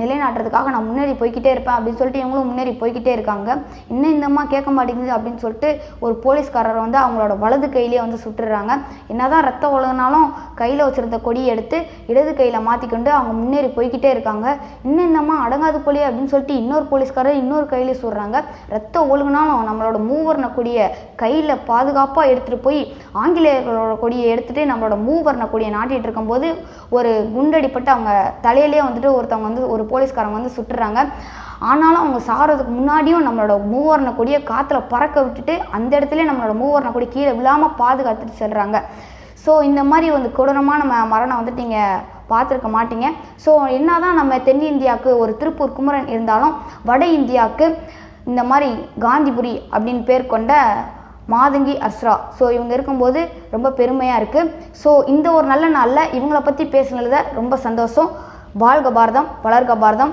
நிலைநாட்டுறதுக்காக நான் முன்னேறி போய்கிட்டே இருப்பேன் அப்படின்னு சொல்லிட்டு இவங்களும் முன்னேறி போய்கிட்டே இருக்காங்க. இன்னும் இந்தம்மா கேட்க மாட்டேங்குது அப்படின்னு சொல்லிட்டு ஒரு போலீஸ்காரர் அவங்களோட வலது கையிலே சுட்டுடுறாங்க. என்னதான் ரத்தம் ஒழுகுனாலும் கையில் வச்சுருந்த கொடியை எடுத்து இடது கையில் மாற்றிக்கொண்டு அவங்க முன்னேறி போய்கிட்டே இருக்காங்க. இன்னும் இந்தம்மா அடங்காது போலியே அப்படின்னு சொல்லிட்டு இன்னொரு போலீஸ்காரர் இன்னொரு கையிலே சுடுறாங்க. ரத்தம் ஒழுகுனாலும் நம்மளோட மூவர்ண கொடியை கையில் பாதுகாப்பாக எடுத்துகிட்டு போய் ஆங்கிலேயர்களோட கொடியை எடுத்துகிட்டு நம்மளோட மூவர்ண கொடியை நாட்டிட்டு இருக்கும்போது ஒரு குண்டடிப்பட்டு அவங்க தலையிலே ஒருத்தவங்க ஒரு போலீஸ்காரங்க சுட்டுறாங்க. ஆனாலும் அவங்க சாகிறதுக்கு முன்னாடியும் நம்மளோட மூவர்ண கொடியை காற்றுல பறக்க விட்டுட்டு அந்த இடத்துல நம்மளோட மூவர்ண கொடி கீழே விழாமல் பாதுகாத்துட்டு செல்கிறாங்க. ஸோ இந்த மாதிரி கொடூரமான மரணம் நீங்கள் பார்த்துருக்க மாட்டீங்க. ஸோ என்ன தான் நம்ம தென்னிந்தியாவுக்கு ஒரு திருப்பூர் குமரன் இருந்தாலும் வட இந்தியாவுக்கு இந்த மாதிரி காந்திபுரி அப்படின்னு பேர் கொண்ட மாதங்கி அர்ஸ்ரா. ஸோ இவங்க இருக்கும்போது ரொம்ப பெருமையாக இருக்குது. ஸோ இந்த ஒரு நல்ல நாளில் இவங்கள பற்றி பேசுனதில் ரொம்ப சந்தோஷம். வாழ்க பாரதம், வளர்க பாரதம்,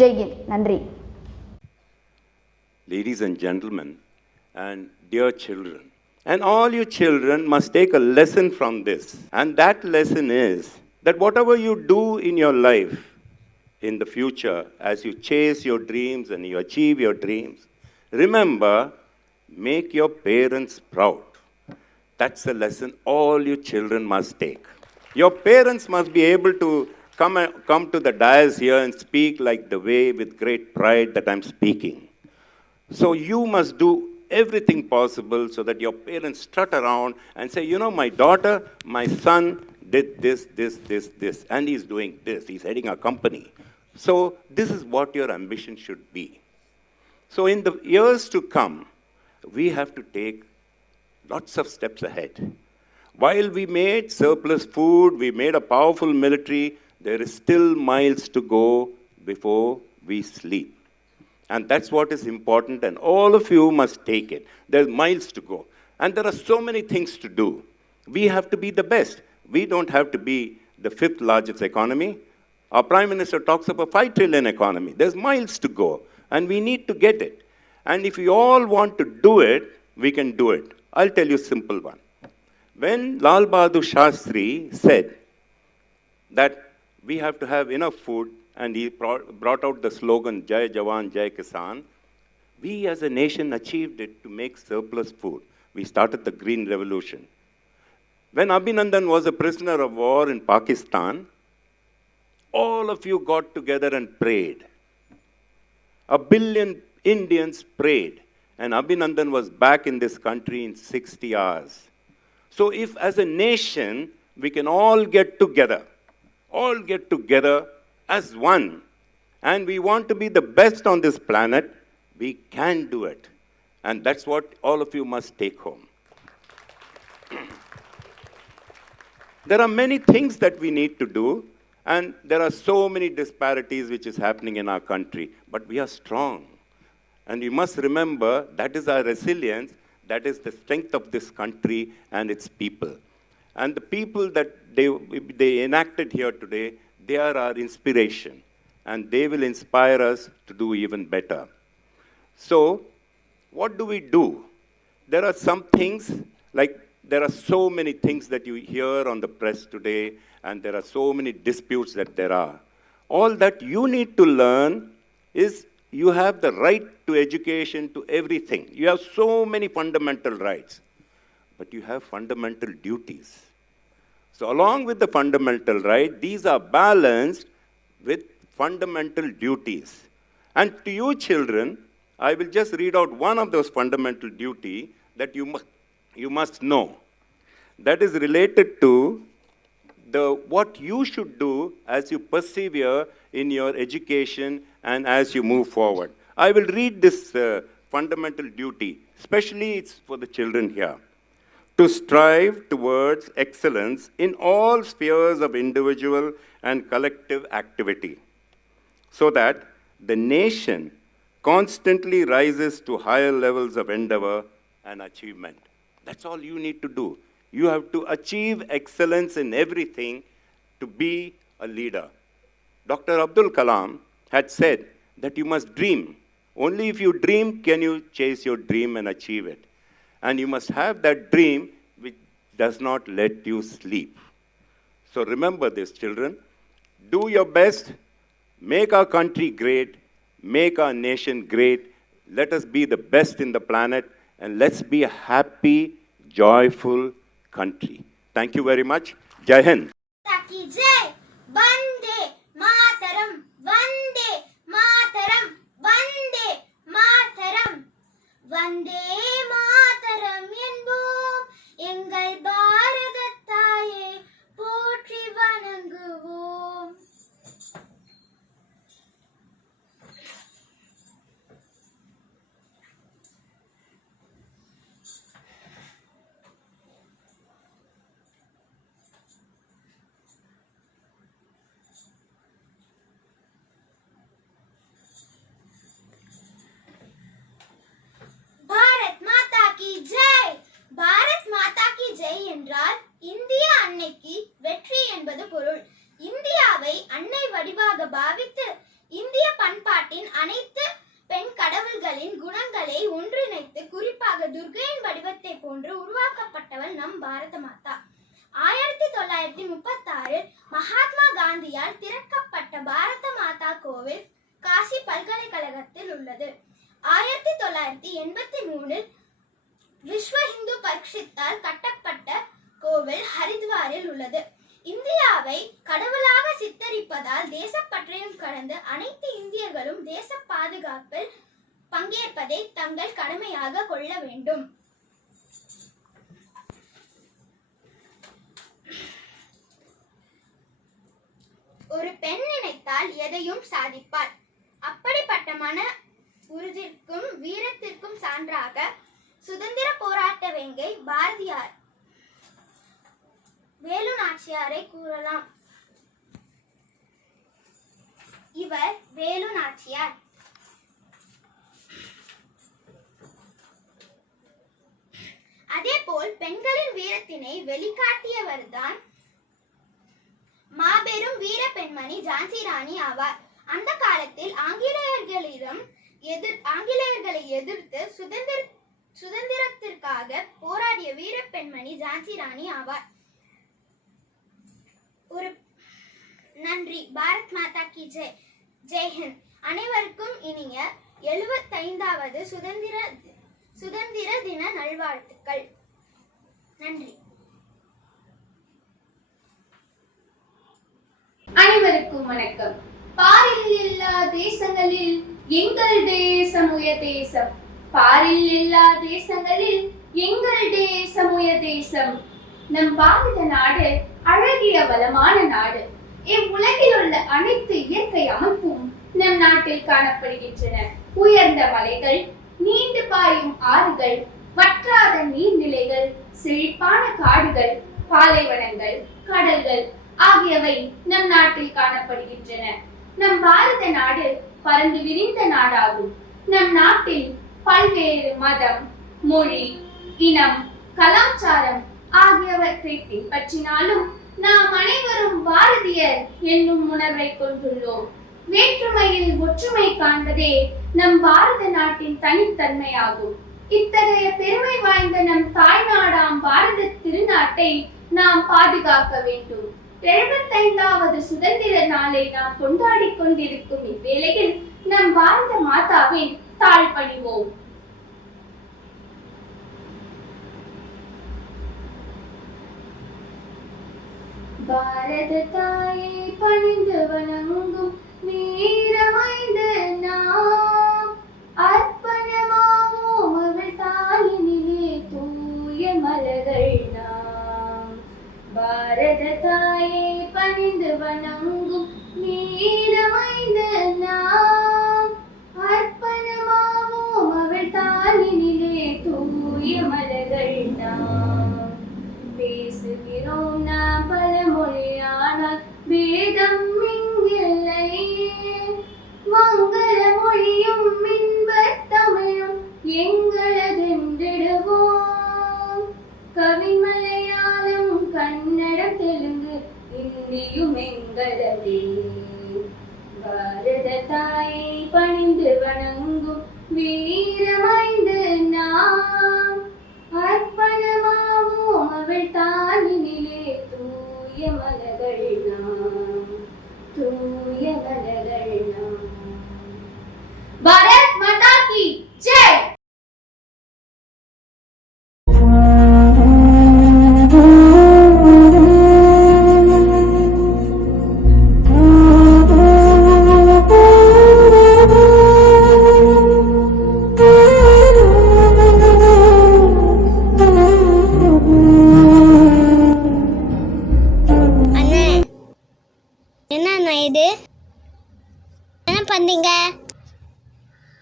ஜெய்ஹிந்த். நன்றி. Ladies and gentlemen and dear children, and all you children must take a lesson from this. And that lesson is that whatever you do in your life in the future, as you chase your dreams and you achieve your dreams, remember, make your parents proud. That's the lesson all you children must take. Your parents must be able to come to the dais here and speak like the way with great pride that I'm speaking. So you must do everything possible so that your parents strut around and say, you know, my daughter, my son did this, and he's doing this, he's heading a company. So this is what your ambition should be. So in the years to come, we have to take lots of steps ahead. While we made surplus food, we made a powerful military, there is still miles to go before we sleep. And that's what is important, and all of you must take it. There's miles to go. And there are so many things to do. We have to be the best. We don't have to be the 5th largest economy. Our Prime Minister talks about 5 trillion economy. There's miles to go, and we need to get it. And if we all want to do it, we can do it. I'll tell you a simple one. When Lal Bahadur Shastri said that we have to have enough food, and he brought out the slogan Jai Jawan, Jai Kisan, we as a nation achieved it to make surplus food. We started the Green Revolution. When Abhinandan was a prisoner of war in Pakistan, all of you got together and prayed. 1 billion Indians prayed, and Abhinandan was back in this country in 60 hours. So if as a nation, we can all get together as one, and we want to be the best on this planet, we can do it. And that's what all of you must take home. There are many things that we need to do, and there are so many disparities which is happening in our country, but we are strong. And you must remember, that is our resilience, that is the strength of this country and its people. And the people that they enacted here today, they are our inspiration, and they will inspire us to do even better. So, what do? There are some things, like there are so many things that you hear on the press today, and there are so many disputes that there are. All that you need to learn is you have the right to education, to everything. You have so many fundamental rights, but you have fundamental duties. So along with the fundamental right, these are balanced with fundamental duties. And to you children, I will just read out one of those fundamental duties that you must know. That is related to what you should do as you persevere in your education and as you move forward. I will read this fundamental duty, especially it's for the children here. To strive towards excellence in all spheres of individual and collective activity, so that the nation constantly rises to higher levels of endeavor and achievement. That's all you need to do. You have to achieve excellence in everything to be a leader. Dr. Abdul Kalam had said that you must dream. Only if you dream can you chase your dream and achieve it. And you must have that dream which does not let you sleep. So remember this, children. Do your best. Make our country great. Make our nation great. Let us be the best in the planet. And let's be a happy, joyful country. Thank you very much. Jai Hind. Taki Jai. Vande Mataram. Vande Mataram. Vande Mataram. Vande Mataram என்போம் எங்கள் பாரத தாயை போற்றி வணங்குவோம். பாரத் மாதா கி ஜெய். பாரத் மாதா கி ஜெய் என்றால் இந்திய அன்னைக்கு வெற்றி என்பது பொருள். இந்தியாவை அன்னை வடிவாக பாவித்து இந்திய பண்பாட்டின் அனைத்து பெண் கடவுள்களின் குணங்களை ஒன்றிணைத்து குறிப்பாக துர்க்கையின் வடிவத்தை போன்று உருவாக்கப்பட்டவள் நம் பாரத மாதா. 1936 மகாத்மா காந்தியால் திறக்கப்பட்ட பாரத மாதா கோவில் காசி பல்கலைக்கழகத்தில் உள்ளது. 1983 விஸ்வ இந்து பரிஷத்தால் கட்டப்பட்ட கோவில் ஹரித்வாரில் உள்ளது. இந்தியாவை கடவுளாக சித்தரிப்பதால் தேசப்பற்றையும் கடந்து அனைத்து இந்தியர்களும் தேச பாதுகாப்பில் பங்கேற்பதை தங்கள் கடமையாக கொள்ள வேண்டும். ஒரு பெண் நினைத்தால் எதையும் சாதிப்பாள். அப்படிப்பட்ட மன உறுதிக்கும் வீரத்திற்கும் சான்றாக சுதந்திர போராட்ட வேங்கை பாரதியார் வேலு நாச்சியாரை கூறலாம். இவர் வேலு நாச்சியார். அதேபோல் பெண்களின் வீரத்தினை வெளிக்காட்டியவர்தான் மாபெரும் வீர பெண்மணி ஜான்சி ராணி ஆவார். அந்த காலத்தில் ஆங்கிலேயர்களை எதிர்த்து சுதந்திரத்திற்காக போராடிய நம்முடைய வீரப்பெண்மணி ஜான்சி ராணி ஆவார். ஒரு நன்றி. பாரத் மாதா கி ஜெய். ஜெய்ஹிந்த். அனைவருக்கும் இனிய 75வது சுதந்திர தின நல்வாழ்த்துக்கள். நன்றி. அனைவருக்கும் வணக்கம். பாரில் எல்லா தேசங்களில் எங்கள் தேசம் உயர் தேசம். பாரில் எல்லா தேசங்களில் எங்கள் தேசம் உயர் தேசம். நம் பாரத நாடு அழகிய வளமான நாடு. இவ்வுலகில் உள்ள அனைத்து இயற்கை அமைப்பும் நம் நாட்டில் காணப்படுகின்றன. உயர்ந்த மலைகள், நீண்டு பாயும் ஆறுகள், வற்றாத நீர்நிலைகள், செழிப்பான காடுகள், பாலைவனங்கள், கடல்கள் ஆகியவை நம் நாட்டில் காணப்படுகின்றன. நம் பாரத நாடு பரந்து விரிந்த நாடாகும். நம் நாட்டில் பல்வேறு மதம், மொழி, இனம், கலாச்சாரம் ஆகியவற்றை பின்பற்றினாலும் நாம் அனைவரும் பாரதியர் என்னும் உணர்வை கொண்டுள்ளோம். வேற்றுமையில் ஒற்றுமை காண்பதே நம் பாரத நாட்டின் தனித்தன்மையாகும். இத்தகைய பெருமை வாய்ந்த நம் தாய்நாடாம் பாரத திருநாட்டை நாம் பாதுகாக்க வேண்டும். 75வது சுதந்திர நாளை நாம் கொண்டாடி கொண்டிருக்கும் இவ்வேளையில் நம் பாரத மாதாவின் தாழ் பணிவோம். பாரத தாயை பணிந்து வணங்கும் வீரமைந்த நாம் அர்ப்பணமாவோம் அவள் தாயினிலே தூய மலர்கள் நாம். பாரத தாயை பணிந்து வணங்கும் வீரமைந்த நாம் அர்ப்பணமாவோம் அவள் தாயினிலே தூய மலர்கள் நாம். பேசுகிறோம் நாம் பல மொழியானால் வேதம் இங்கில்லை. மங்கள மொழியும் இன்பத் தமிழும் எங்களதென்றிடுவோம். கவி மலையாளம், கன்னடம், தெலுங்கு, இந்தியும் எங்களதே. பாரத தாயை பணிந்து வணங்கும் வீரமைந்த நாம் அர்ப்பணமாவோம் அவள் தாயினிலே தூய மலர்கள் நாம். தூய மலர்கள் நாம். பாரத் மாதா கி ஜெய்.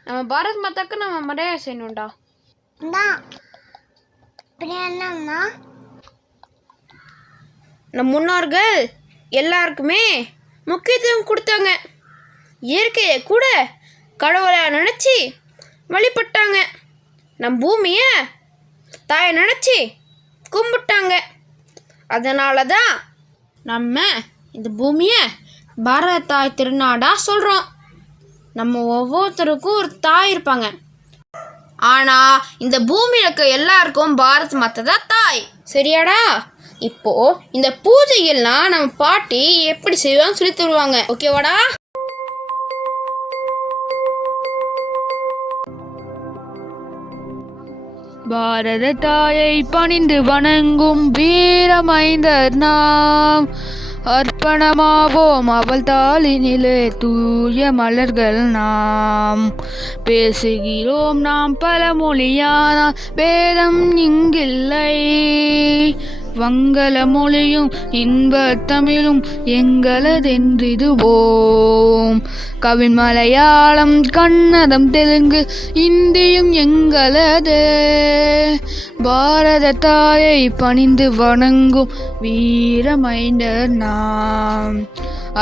நம்ம பாரத் மாதாக்கு நம்ம மரியாதை செய்யணும்டா. நம் முன்னோர்கள் எல்லாருக்குமே முக்கியத்துவம் கொடுத்தாங்க. இயற்கையை கூட கடவுளை நினச்சி வழிபட்டாங்க. நம் பூமியை தாயை நினச்சி கும்பிட்டாங்க. அதனால தான் நம்ம இந்த பூமியை பாரத தாய் திருநாடாக சொல்கிறோம். நம்ம ஒவ்வொருத்தருக்கும் ஒரு தாய் இருப்பாங்க. ஆனால் இந்த பூமியில் இருக்க எல்லாருக்கும் பாரத் மாதா தான் தாய். சரியாடா? இப்போது இந்த பூஜையெல்லாம் நம்ம பாட்டி எப்படி செய்வாங்க சொல்லி தருவாங்க. ஓகேவாடா? பாரத தாயை பணிந்து வணங்கும் வீரமைந்தர் நாம் அர்ப்பணமாவோம் அவள் தாளினிலே தூய மலர்கள் நாம். பேசுகிறோம் நாம் பல மொழியானால் வேதம் இங்கில்லை. வங்கள மொழியும் இன்பத் தமிழும் எங்களதென்றிடுவோம். கவி மலையாளம், கன்னடம், தெலுங்கு, இந்தியும் எங்களது. பாரத தாயை பணிந்து வணங்கும் வீரமைந்தர் நாம்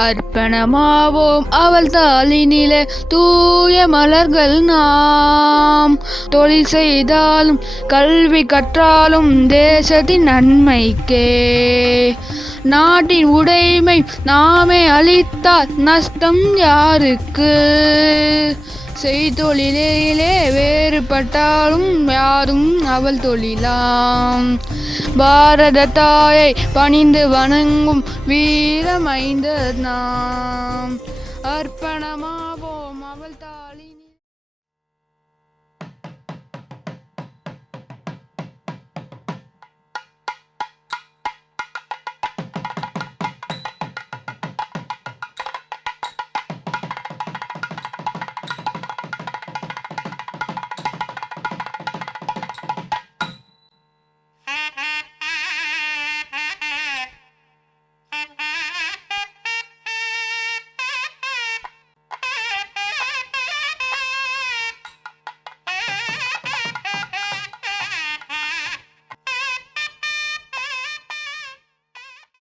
அர்ப்பணமாவோம் அவள் தாளினிலே தூய மலர்கள் நாம். தொழில் செய்தாலும் கல்வி கற்றாலும் தேசத்தின் நன்மைக்கே. நாட்டின் உடைமை நாமே அளித்தால் நஷ்டம் யாருக்கு? செய்தொழிலே வேறுபட்டாலும் யாரும் அவள் தொழிலாம். பாரத தாயை பணிந்து வணங்கும் வீரமைந்த நாம் அர்ப்பணமாவோம் அவள் தாய்.